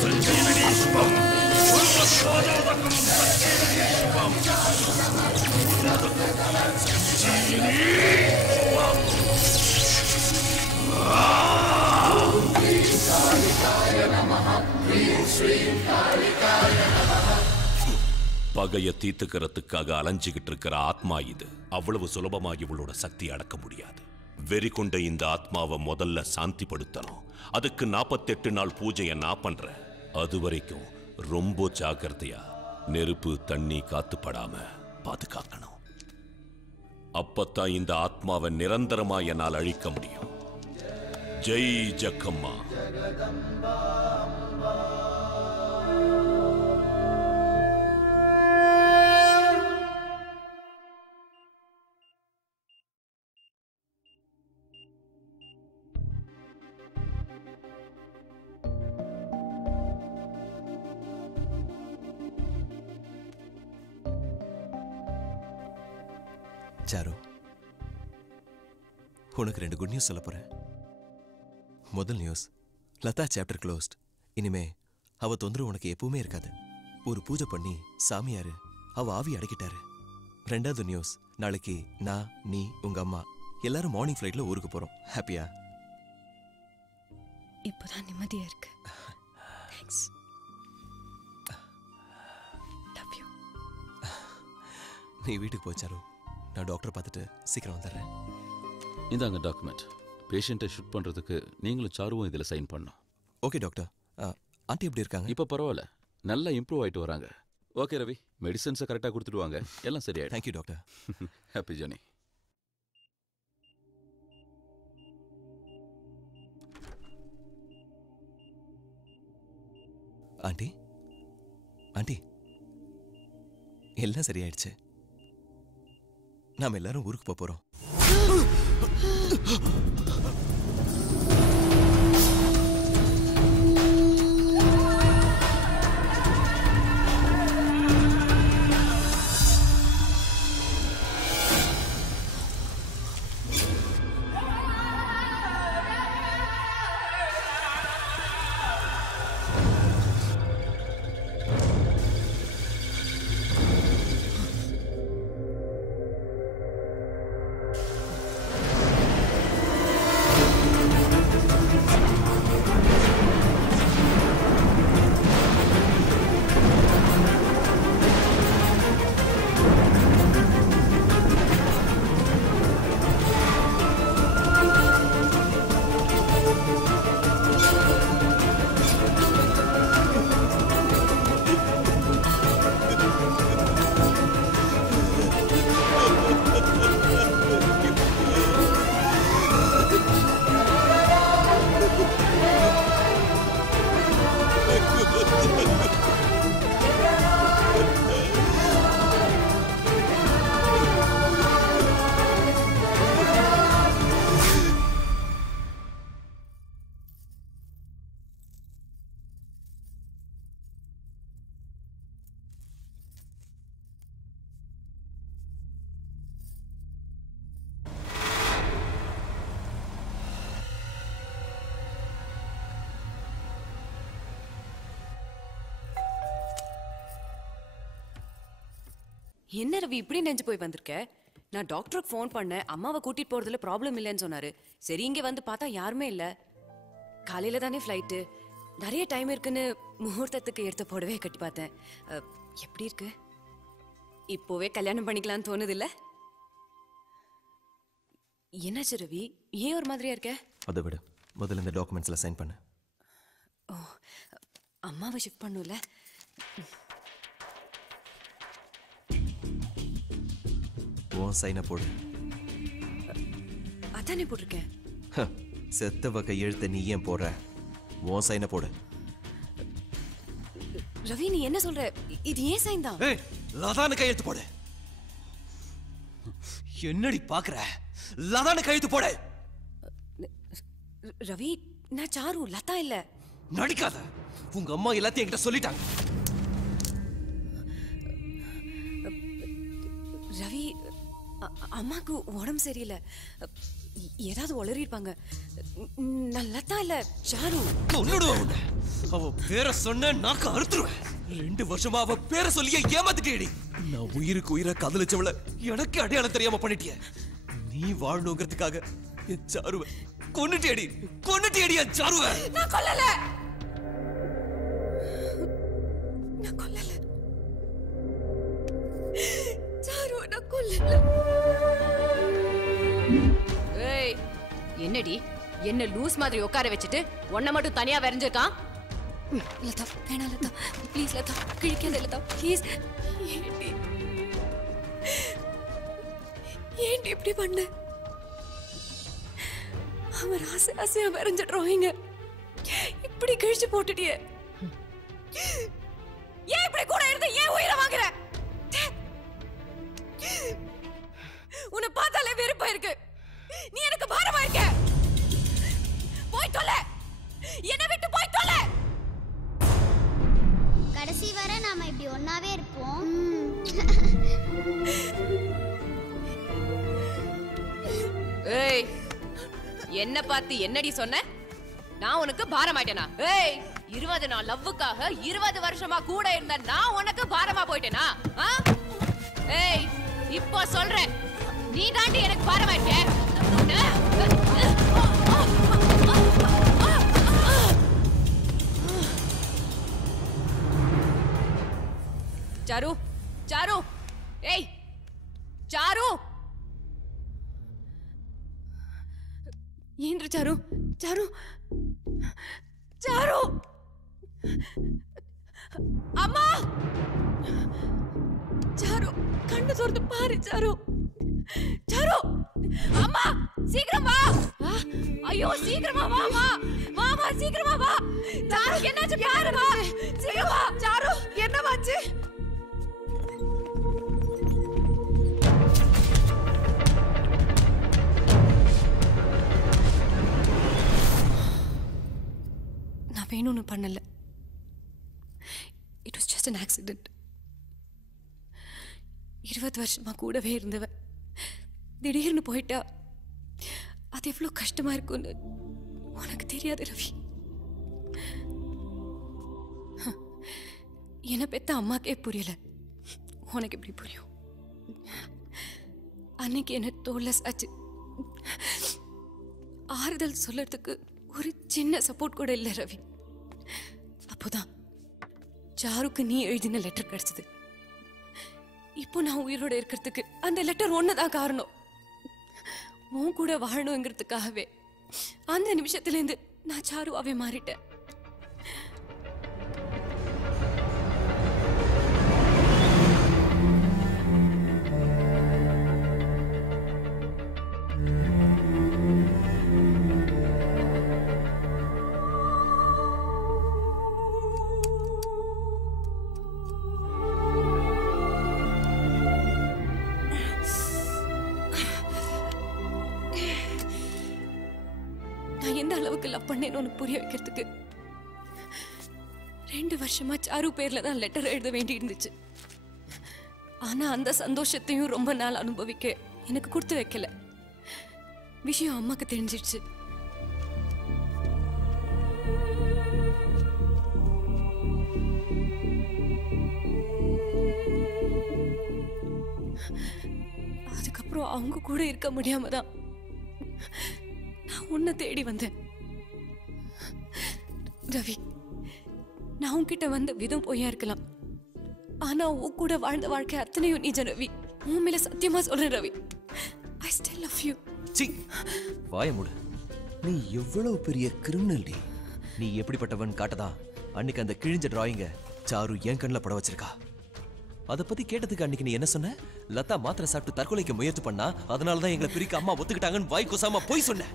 संजीवनीश्वं सर्वस्वादोदकं संजीवनीश्वं कालिकाय नमः ह्रीं श्रीं कालिकाय नमः பகைய தீர்த்துக்கிறதுக்காக அலைஞ்சுகிட்டு இருக்கிற ஆத்மா இது. அவ்வளவு சுலபமா இவளோட சக்தி அடக்க முடியாது. வெறி கொண்ட இந்த ஆத்மாவை முதல்ல சாந்திப்படுத்தணும். அதுக்கு 48 நாள் பூஜையை நான் பண்றேன். அது வரைக்கும் ரொம்ப ஜாக்கிரதையா நெருப்பு தண்ணி காத்துப்படாம பாதுகாக்கணும். அப்பத்தான் இந்த ஆத்மாவை நிரந்தரமா என்னால் அழிக்க முடியும். ஜெய் ஜக்கம்மா. சாரு, உனக்கு 2 குட் நியூஸ் சொல்ல போறேன். முதல் நியூஸ், லதா சாப்டர் க்ளோஸ்ட். இனிமே அவ தொந்தரவு உனக்கு எப்பவுமே இருக்காது. ஒரு பூஜை பண்ணி சாமியாரு அவ ஆவி அடக்கிட்டாரு. 2வது நியூஸ், நாளைக்கு நான், நீ, உங்க அம்மா எல்லாரும் மார்னிங் ஃப்ளைட்ல ஊருக்கு போறோம். ஹாப்பியா? இப்போதான் நிம்மதியா இருக்கு. தேங்க்ஸ். Love you. நீ வீட்டுக்கு போ சாரு. நான் டாக்டர் பார்த்துட்டு சீக்கிரம் வந்துடுறேன். இந்தாங்க டாக்குமெண்ட். பேஷண்ட்டை ஷூட் பண்ணுறதுக்கு நீங்களும் சாருவும் இதில் சைன் பண்ணணும். Okay doctor. ஆண்டி எப்படி இருக்காங்க? இப்போ பரவாயில்ல, நல்லா இம்ப்ரூவ் ஆகிட்டு வராங்க. ஓகே ரவி, மெடிசன்ஸை கரெக்டாக கொடுத்துட்டு வாங்க, எல்லாம் சரியாயிடும். Thank you doctor. Happy journey. Aunty aunty, எல்லாம் சரியாயிடுச்சு. நாம எல்லாரும் ஊருக்கு போறோம். என்ன ரவி இப்படி நெஞ்சு போய் வந்திருக்க? நான் டாக்டருக்கு ஃபோன் பண்ணேன், அம்மாவை கூட்டிட்டு போறதுல ப்ராப்ளம் இல்லைன்னு சொன்னாரு. சரி இங்க வந்து பார்த்தா யாருமே இல்ல. காலையில தானே ஃப்ளைட்டு, நிறைய டைம் இருக்குன்னு முகூர்த்தத்துக்கு எடுத்த புடவையை கட்டி பார்த்தேன். எப்படி இருக்கு? இப்போவே கல்யாணம் பண்ணிக்கலாம்னு தோணுது இல்ல? என்னாச்சு ரவி, ஏன் ஒரு மாதிரியா இருக்க? அதை விட முதல்ல இந்த டாக்குமெண்ட்ஸ்ல சைன் பண்ணு. ஓ, அம்மாவை ஷிஃப்ட் பண்ணும்ல. உன் சைனை போடு. அதானே போட்டிருக்கேன். செத்தவ கையெழுத்த நீ ஏன் போடுற? உன் சைனை போடு. ரவி நீ என்ன சொல்ற? இது ஏன் சைன் தான்? லதான கையெழுத்து போடு. என்னடி பாக்குற? லதான கையெழுத்து போடு. ரவி நான் சாரு, லதா இல்ல. நடிக்காத. உங்க அம்மா எல்லாத்தையும் என்கிட்ட சொல்லிட்டாங்க. ரவி அம்மாக்கு உடம்பு சரியில்லை, ஏதாவது உளறி இருப்பாங்க. நான் லதா இல்ல, சாரு. கொன்னுடுவேன். அவ பேரை சொன்ன நாக்க அறுத்துருவேன். 2 வருஷமா அவ பேரை சொல்லியே ஏமாத்திட்டேடி. நான் உயிருக்கு உயிரை காதலிச்சவள எனக்கு அடையாளம் தெரியாம பண்ணிட்டிய. நீ வாழணுங்கிறதுக்காக என் சாருவ கொன்னுட்டேடி. கொன்னுட்டேடி என் சாருவ. நான் கொல்லல. நான் கொல்லல. சாரு நான் கொல்லல. ஏய் என்னடி என்ன லூஸ் மாதிரி உட்கார வச்சுட்டு உன்னை மட்டும் தனியா வரைஞ்சிருக்கான்? லதா வேணாம் லதா, ப்ளீஸ் லதா, கிழிக்காத லதா ப்ளீஸ். ஏன்டி இப்படி பண்ண? அவர் ஆசை ஆசையா வரைஞ்ச டிராயிங்க இப்படி கிழிச்சு போட்டுட்டியே. ஏன் இப்படி கூட இருந்த ஏன் உயிரை வாங்குற? உன்னை பார்த்தாலே வெறுப்பா இருக்கு. நீ எனக்கு பாரமா இருக்க. போய் தொலை, என்ன விட்டு போய் தொலை. கடைசி வரை நாம இப்படி ஒன்னாவே இருப்போம். ஏய் என்ன பார்த்து என்னடி சொன்ன? நான் உனக்கு பாரமாயிட்டேனா? ஏய் 20 நாள் லவ்வுக்காக 20 வருஷமா கூட இருந்த நான் உனக்கு பாரமா போயிட்டேனா? ஏய் இப்போ சொல்றேன், நீ தாண்டி எனக்கு பாரமாயிட்ட. சாரு, சாரு, ஏய் சாரு, ஏன்று சாரு, சாரு, சாரு, அம்மா கண்ணு சொர்த்து பாரு சாரு. சாரு அம்மா சீக்கிரம் வா. ஐயோ சீக்கிரமா வாமா. வாமா சீக்கிரமா வா. சாரு என்னாச்சு பாரு வா. சீக்கிரம் வா. சாரு என்னவாச்சு? நான் வேணும்னு பண்ணல. It was just an accident. 20 வருஷமா கூடவே இருந்தவ திடீர்னு போயிட்டா. அது எவ்வளவு கஷ்டமா இருக்கும்னு உனக்கு தெரியாது ரவி. என்ன பெத்த அம்மாக்கே புரியல, உனக்கு எப்படி புரியும்? அன்னைக்கு என்ன தோல்ல சாச்சு ஆறுதல் சொல்றதுக்கு ஒரு சின்ன சப்போர்ட் கூட இல்லை ரவி. அப்போதான் சாருக்கு நீ எழுதின லெட்டர் கிடைச்சது. இப்போ நான் உயிரோட இருக்கிறதுக்கு அந்த லெட்டர் ஒண்ணுதான் காரணம். உன் கூட வாழணுங்கிறதுக்காகவே அந்த நிமிஷத்துல இருந்து நான் சாருவாவே மாறிட்டேன். எந்த அளவுக்கு லவ் பண்ணேன்னு புரிய வைக்கிறதுக்கு 2 வருஷமா சாரு பேர்ல தான் லெட்டர் எழுத வேண்டி இருந்துச்சு. ஆனா அந்த சந்தோஷத்தையும் ரொம்ப நாள் அனுபவிக்க எனக்கு கொடுத்து வைக்கல. விஷயம் அம்மாக்கு தெரிஞ்சிடுச்சு. அதுக்கப்புறம் அவங்க கூட இருக்க முடியாம தான் நான் உன்னை தேடி வந்தேன். ரவி, நான் உன்கிட்ட வந்த விதம் பொய்யா இருக்கலாம். ஆனா உன் கூட வாழ்ந்த வாழ்க்கை அத்தனையும் நிஜம் ரவி. உன் மேல சத்தியமா சொல்றேன் Ravi. I still love you. சீ, வாய மூடு. நீ எவ்வளவு பெரிய கிரிமினல் டி. நீ எப்படிப்பட்டவன் காட்டதா அன்னைக்கு அந்த கிழிஞ்ச டிராயிங்க சாரு என் கண்ணில் பட வச்சிருக்கா. அதை பத்தி கேட்டதுக்கு அன்னைக்கு நீ என்ன சொன்ன? லதா மாத்திரை சாப்பிட்டு தற்கொலைக்கு முயற்சி பண்ணா, அதனாலதான் எங்களை பிரிக்க அம்மா ஒத்துக்கிட்டாங்கன்னு வாய் கொசாம போய் சொன்ன.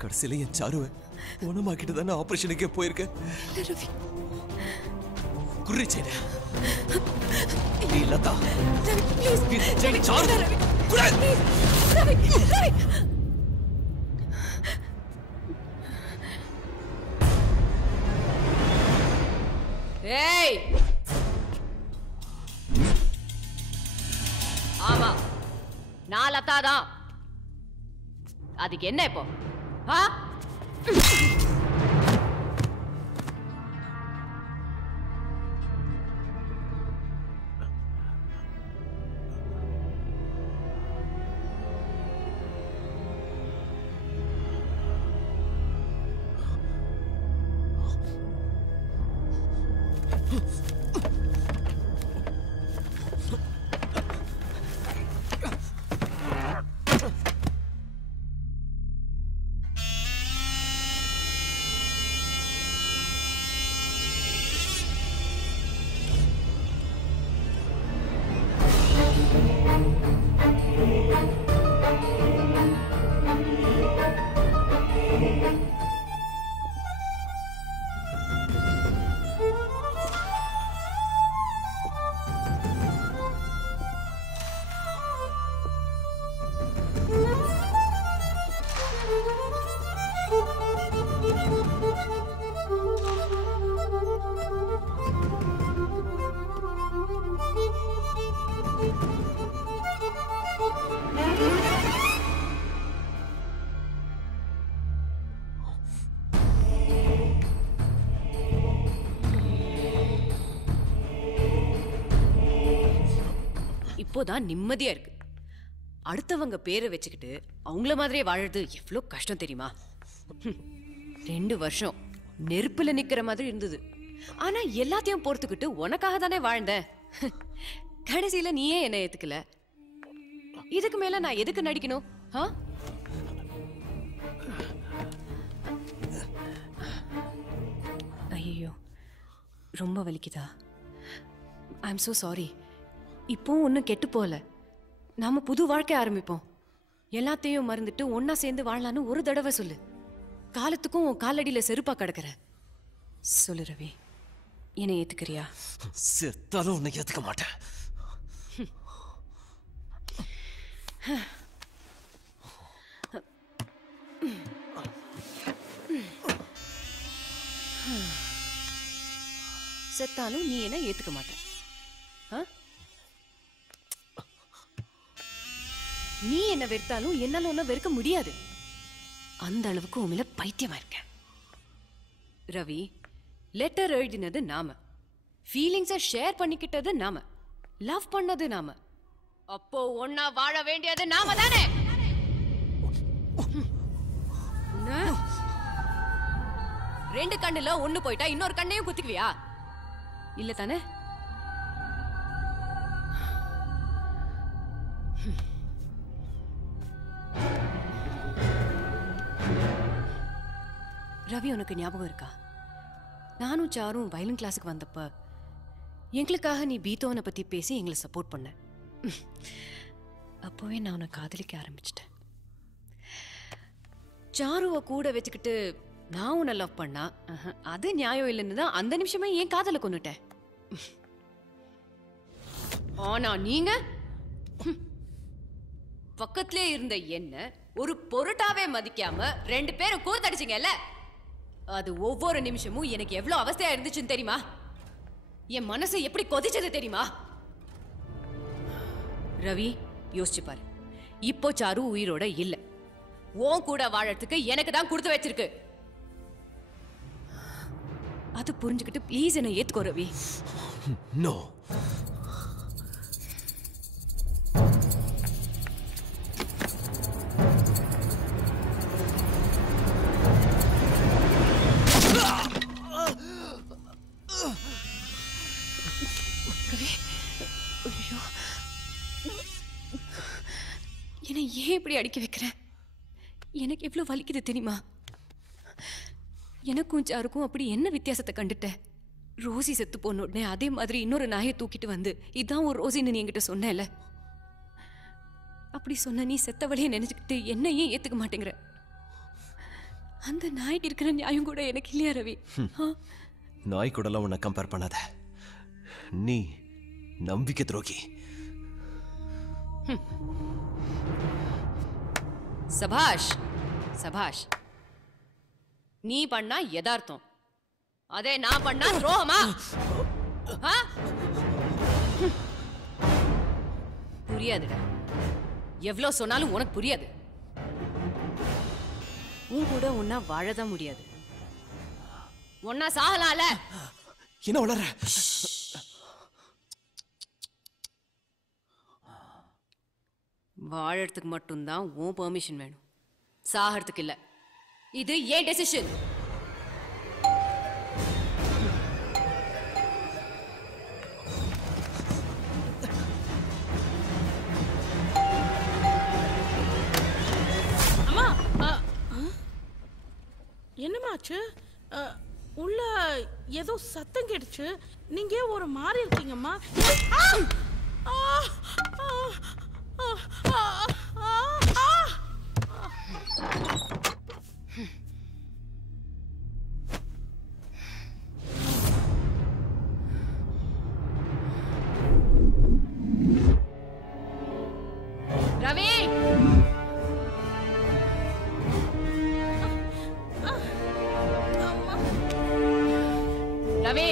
கடைசியில என் சாருவை உனமாக்கிட்டு தானே ஆபரேஷனுக்கே போயிருக்க. குறிச்சேன நீ லதா சாரு ஏய், ஆமா நான் லதா தான். அதுக்கு என்ன இப்போ? இப்போதான் நிம்மதியா இருக்கு. அடுத்தவங்க பேரை வச்சுக்கிட்டு அவங்கள மாதிரியே வாழறது எவ்வளவு கஷ்டம் தெரியுமா? 2 வருஷம் நெருப்புல நிக்கிற மாதிரி இருந்தது. ஆனா எல்லாத்தையும் பொறுத்துக்கிட்டு உனக்காக தானே வாழ்ந்த. கடைசியில நீயே என்ன ஏத்துக்கல. இதுக்கு மேல நான் எதுக்கு நடிக்கணும்? ஐயோ, ரொம்ப வலிக்குதா? I am so sorry. இப்போ ஒன்றும் கெட்டு போகல. நாம புது வாழ்க்கை ஆரம்பிப்போம். எல்லாத்தையும் மறந்துட்டு ஒன்னா சேர்ந்து வாழலான்னு ஒரு தடவை சொல்லு. காலத்துக்கும் உன் காலடியில செருப்பா கிடக்குற. சொல்லு ரவி, என்னை ஏத்துக்கிறியா? செத்தாலும் உன்னை ஏத்துக்க மாட்டேன். செத்தாலும் நீ என்ன ஏத்துக்க மாட்ட. நீ என்ன வெறுத்தாலும் என்னால ஒன்னும் வெறுக்க முடியாது. அந்த அளவுக்கு உன் மேல பைத்தியமா இருக்க. ரவி, லெட்டர் எழுதினது நாம, ஃபீலிங்ஸை ஷேர் பண்ணிக்கிட்டது நாம, லவ் பண்ணது நாம. அப்போ ஒன்னா வாழ வேண்டியது நாம தானே? ரெண்டு கண்ணுல ஒண்ணு போயிட்டா இன்னொரு கண்ணையும் குத்திக்குவியா? இல்ல தானே? ரவி, உனக்கு ஞாபகம் இருக்கா? நானும் சாரும் வயலின் கிளாஸுக்கு வந்தப்ப எங்களுக்காக நீ பீத்தோவனை பத்தி பேசி எங்களை சப்போர்ட் பண்ண. அப்போவே நான் உன்னை காதலிக்க ஆரம்பிச்சிட்டேன். சாருவை கூட வச்சுக்கிட்டு நான் உன்னை லவ் பண்ணா அது நியாயம் இல்லைன்னு தான் அந்த நிமிஷமே ஏன் காதலை கொண்டுட்டேன். ஆனா நீங்க பக்கத்திலே இருந்த என்ன ஒரு பொருட்டாவே மதிக்காம ரெண்டு பேரும் கூத்தடிச்சிங்கல்ல, அது ஒவ்வொரு நிமிஷமும் எனக்கு எவ்வளவு அவஸ்தையா இருந்துச்சுன்னு தெரியுமா? என் மனசு எப்படி கொதிச்சது தெரியுமா? ரவி, யோசிச்சு பாரு. இப்போ சாரு உயிரோட இல்ல. உன் கூட வாழறதுக்கு எனக்கு தான் கொடுத்து வச்சிருக்கு. அது புரிஞ்சுக்கிட்டு ப்ளீஸ் என்ன ஏத்துக்கோ ரவி. நோ. என்னை ஏன் இப்படி அடிக்க வைக்கிற? எனக்கு எவ்வளவு வலிக்குது தெரியுமா? எனக்கும் சாருக்கும் அப்படி என்ன வித்தியாசத்தை கண்டுட்ட? ரோசி செத்து போன உடனே அதே மாதிரி இன்னொரு நாயை தூக்கிட்டு வந்து இதான் ஒரு ரோசின்னு நீ என்கிட்ட சொன்னல. அப்படி சொன்ன நீ செத்தவளையே நினைச்சுக்கிட்டு என்ன ஏன் ஏத்துக்க மாட்டேங்கிற? அந்த நாய்க்கு இருக்கிற நியாயம் கூட எனக்கு இல்லையா ரவி? நாய் கூடலாம் உன்னை கம்பேர் பண்ணாத. நீ நம்பிக்கை துரோகி. சபாஷ் சபாஷ். நீ பண்ணா யதார்த்தம், அதே நான் பண்ணா துரோகமா? புரியாதுடா. எவ்வளவு சொன்னாலும் உனக்கு புரியாது. உன் கூட ஒன்னா வாழதான் முடியாது. ஒன்னா சாகலாம்ல. என்ன வளர? வாழறதுக்கு மட்டும்தான் உன் பெர்மிஷன் வேணும், சாகிறதுக்கு இல்ல. இது ஏன் டெசிஷன். அம்மா, என்னமாச்சு? உள்ள ஏதோ சத்தம் கேட்டுச்சு. நீங்க ஒரு மாதிரி இருக்கீங்கம்மா. ரவி, ரவி,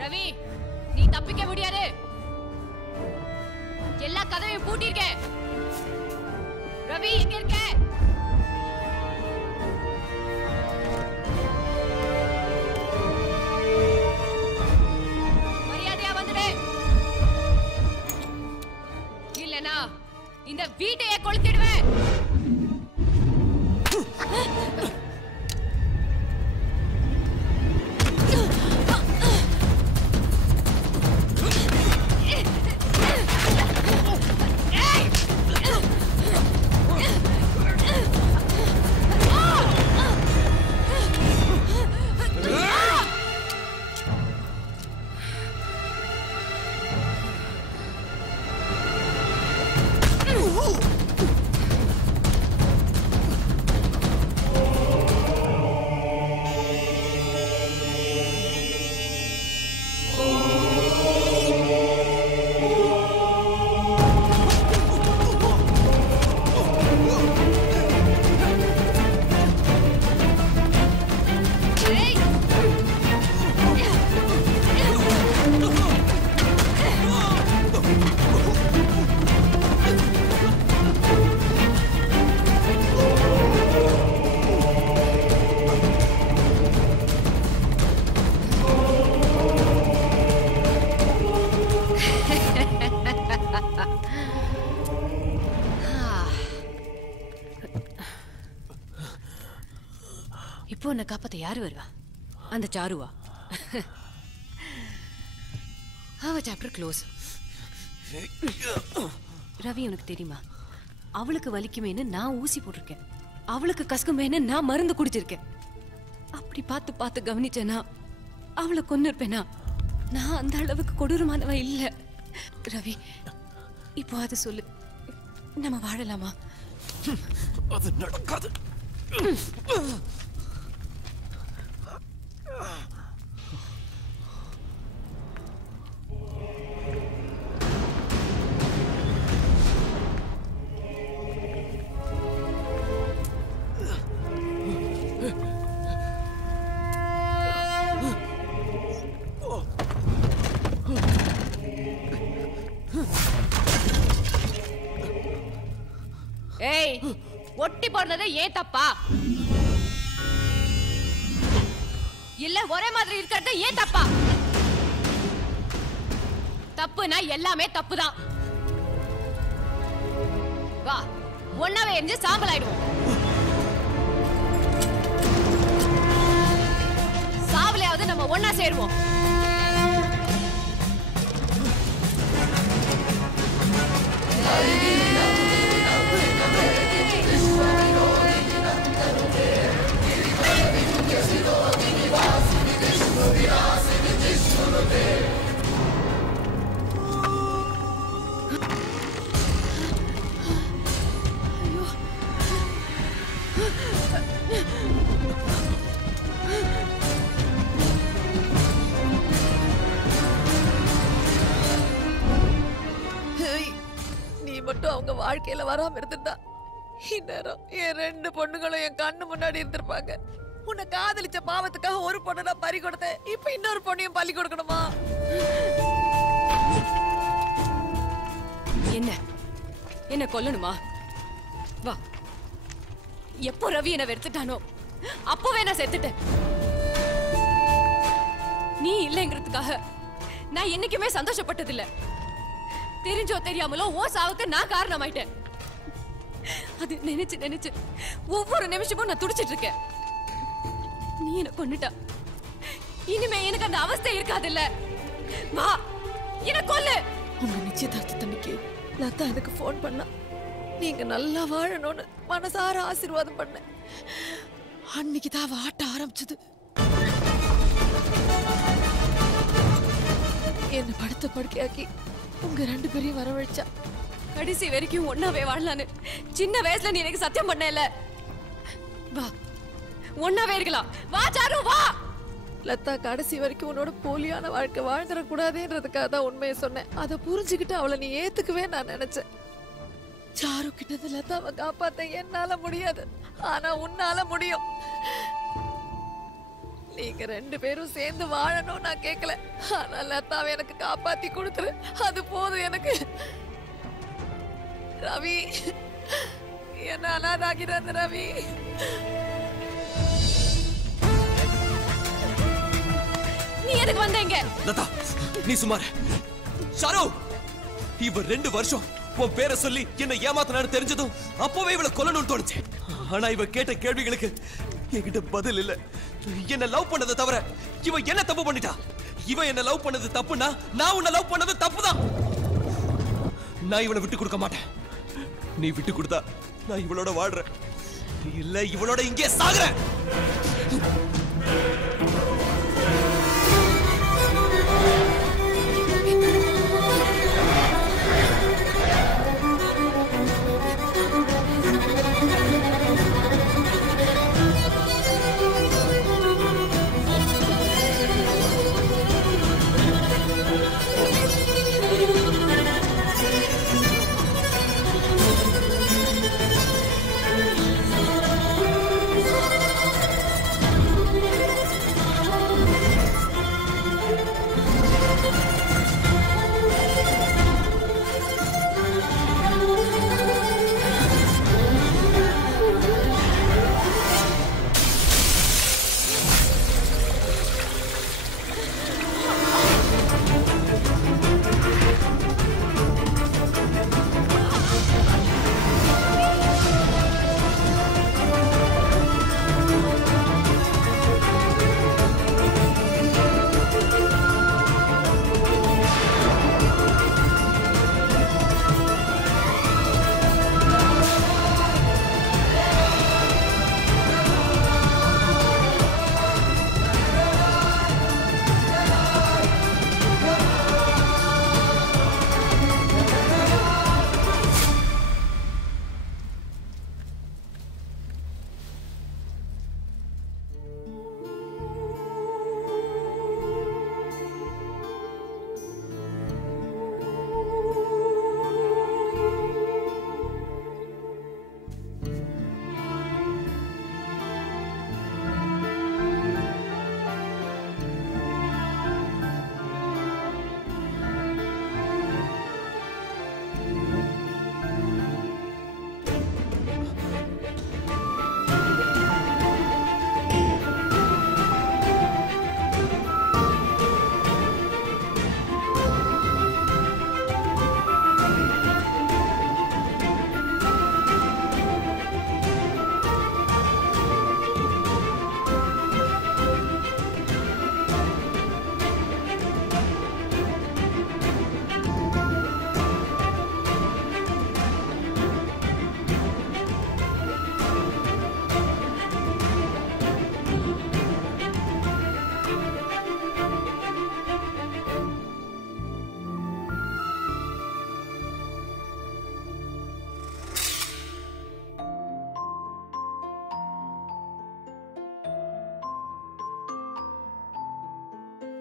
ரவி, நீ தப்பிக்க முடியாது. இப்போ உன்னை காப்பாத்த யாரு வருவா? அந்த சாருவா? அவ சாப்டர் க்ளோஸ். ரவி, உனக்கு தெரியுமா, அவளுக்கு வலிக்குமேன்னு நான் ஊசி போட்டிருக்கேன், அவளுக்கு கசக்குமேன்னு நான் மருந்து குடிச்சிருக்கேன். அப்படி பார்த்து பார்த்து கவனிச்சேனா அவளை கொன்னு இருப்பேனா? நான் அந்த அளவுக்கு கொடூரமானவ இல்ல. ரவி, இப்போ அது சொல்லு, நம்ம வாழலாமா? அது நடக்காது. ஏய், ஒட்டி போடுறது ஏன் தப்பா? இல்ல ஒரே மாதிரி இருக்கிறது ஏன் தப்பா? தப்புனா எல்லாமே தப்புதான். வா, ஒன்னாவே எரிஞ்சு சாம்பல் ஆயிடுவோம். சாவலையாவது நம்ம ஒன்னா சேருவோம். நீ மட்டும் அவங்க வாழ்க்கையில வராம இருந்திருந்தா இந்நேரம் என் 2 பொண்ணுங்களும் என் கண்ணு முன்னாடி இருந்திருப்பாங்க. உன்னை காதலிச்ச பாவத்துக்காக ஒரு பொண்ணு நான் பறி கொடுத்தேன், இப்ப இன்னொரு பொண்ணையும் பலி கொடுக்கணுமா? என்ன கொல்லணுமா? வா, எப்போ ரவி என்ன வெறுத்துட்டானோ அப்பவே நான் செத்துட்டேன். நீ இல்லைங்கிறதுக்காக நான் என்னைக்குமே சந்தோஷப்பட்டதில்லை. தெரிஞ்சோ தெரியாமலோ ஓ சாவுக்கு நான் காரணமாயிட்டேன். அது நினைச்சு நினைச்சு ஒவ்வொரு நிமிஷமும் நான் துடிச்சிட்டு இருக்கேன். நீ என்ன கொன்னுட்டா, இனிமே எனக்கு அந்த அவஸ்தை இருக்காதுல்ல. வா, என்ன கொல்லு. உங்க நிச்சயதார்த்தத்தன்னைக்கு லதா எனக்கு போன் பண்ணா, நீங்க நல்லா வாழணும்னு மனசார ஆசீர்வாதம் பண்ணேன். அன்னைக்கு தான் ஆட்ட ஆரம்பிச்சது. என்ன படுத்த படுக்கையாக்கி உங்க 2 பேரையும் வரவழைச்சா. கடைசி வரைக்கும் ஒன்னாவே வாழலான்னு சின்ன வயசுல நீ எனக்கு சத்தியம் பண்ணல. வா, ஒன்னாவே இருக்கலாம். வா சாரு, வா. லதா கடைசி வரைக்கும் உன்னோட போலியான வாழ்க்கை வாழ்ந்துடக்கூடாதுன்றதுக்காக தான் உண்மையை சொன்னேன். அதை புரிஞ்சுக்கிட்டு அவளை நீ ஏத்துக்கவே நான் நினைச்சேன். சாரு கிட்ட லதாவை காப்பாத்த என்னால முடியாது, ஆனா உன்னால முடியும். நீங்க 2 பேரும் சேர்ந்து வாழணும் நான் கேட்கல, ஆனா லதாவை எனக்கு காப்பாத்தி கொடுத்துரு, அது போதும் எனக்கு. ரவி, என்ன அனாதாகிறான் ரவி. நீ எதுக்கு வந்தீங்க? லதா, நீ சுமார். ஷாரு, இவ 2 வருஷம் உன் பேரை சொல்லி என்ன ஏமாத்தினான்னு தெரிஞ்சதும் அப்பவே இவளை கொல்லணும்னு தோணுச்சு. ஆனா இவ கேட்ட கேள்விகளுக்கு என்கிட்ட பதில் இல்ல. என்ன லவ் பண்ணதை தவிர இவ என்ன தப்பு பண்ணிட்டா? இவ என்ன லவ் பண்ணது தப்புனா நான் உன்னை லவ் பண்ணது தப்புதான். நான் இவளை விட்டு கொடுக்க மாட்டேன். நீ விட்டு கொடுத்தா நான் இவளோட வாழ்றேன், இல்ல இவளோட இங்கே சாகுறேன்.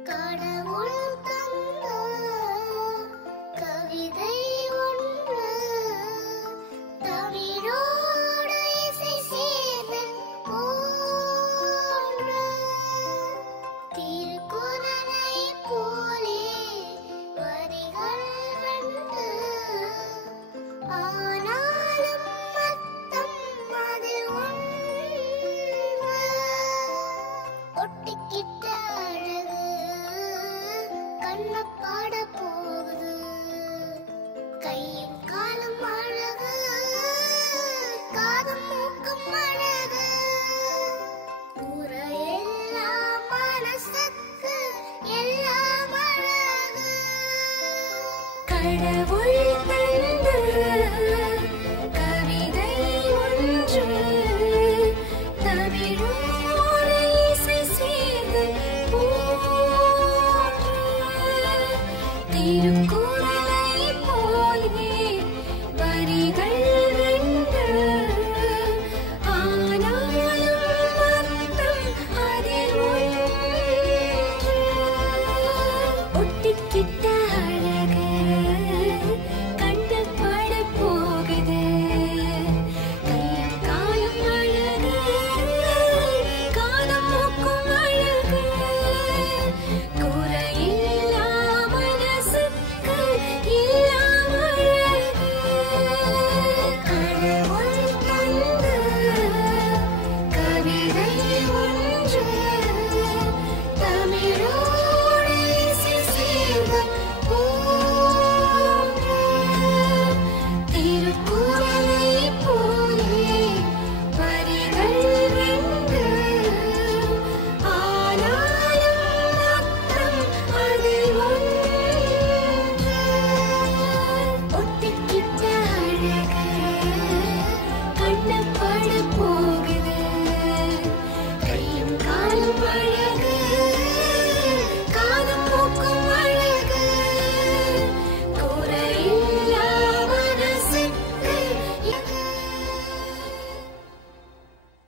காண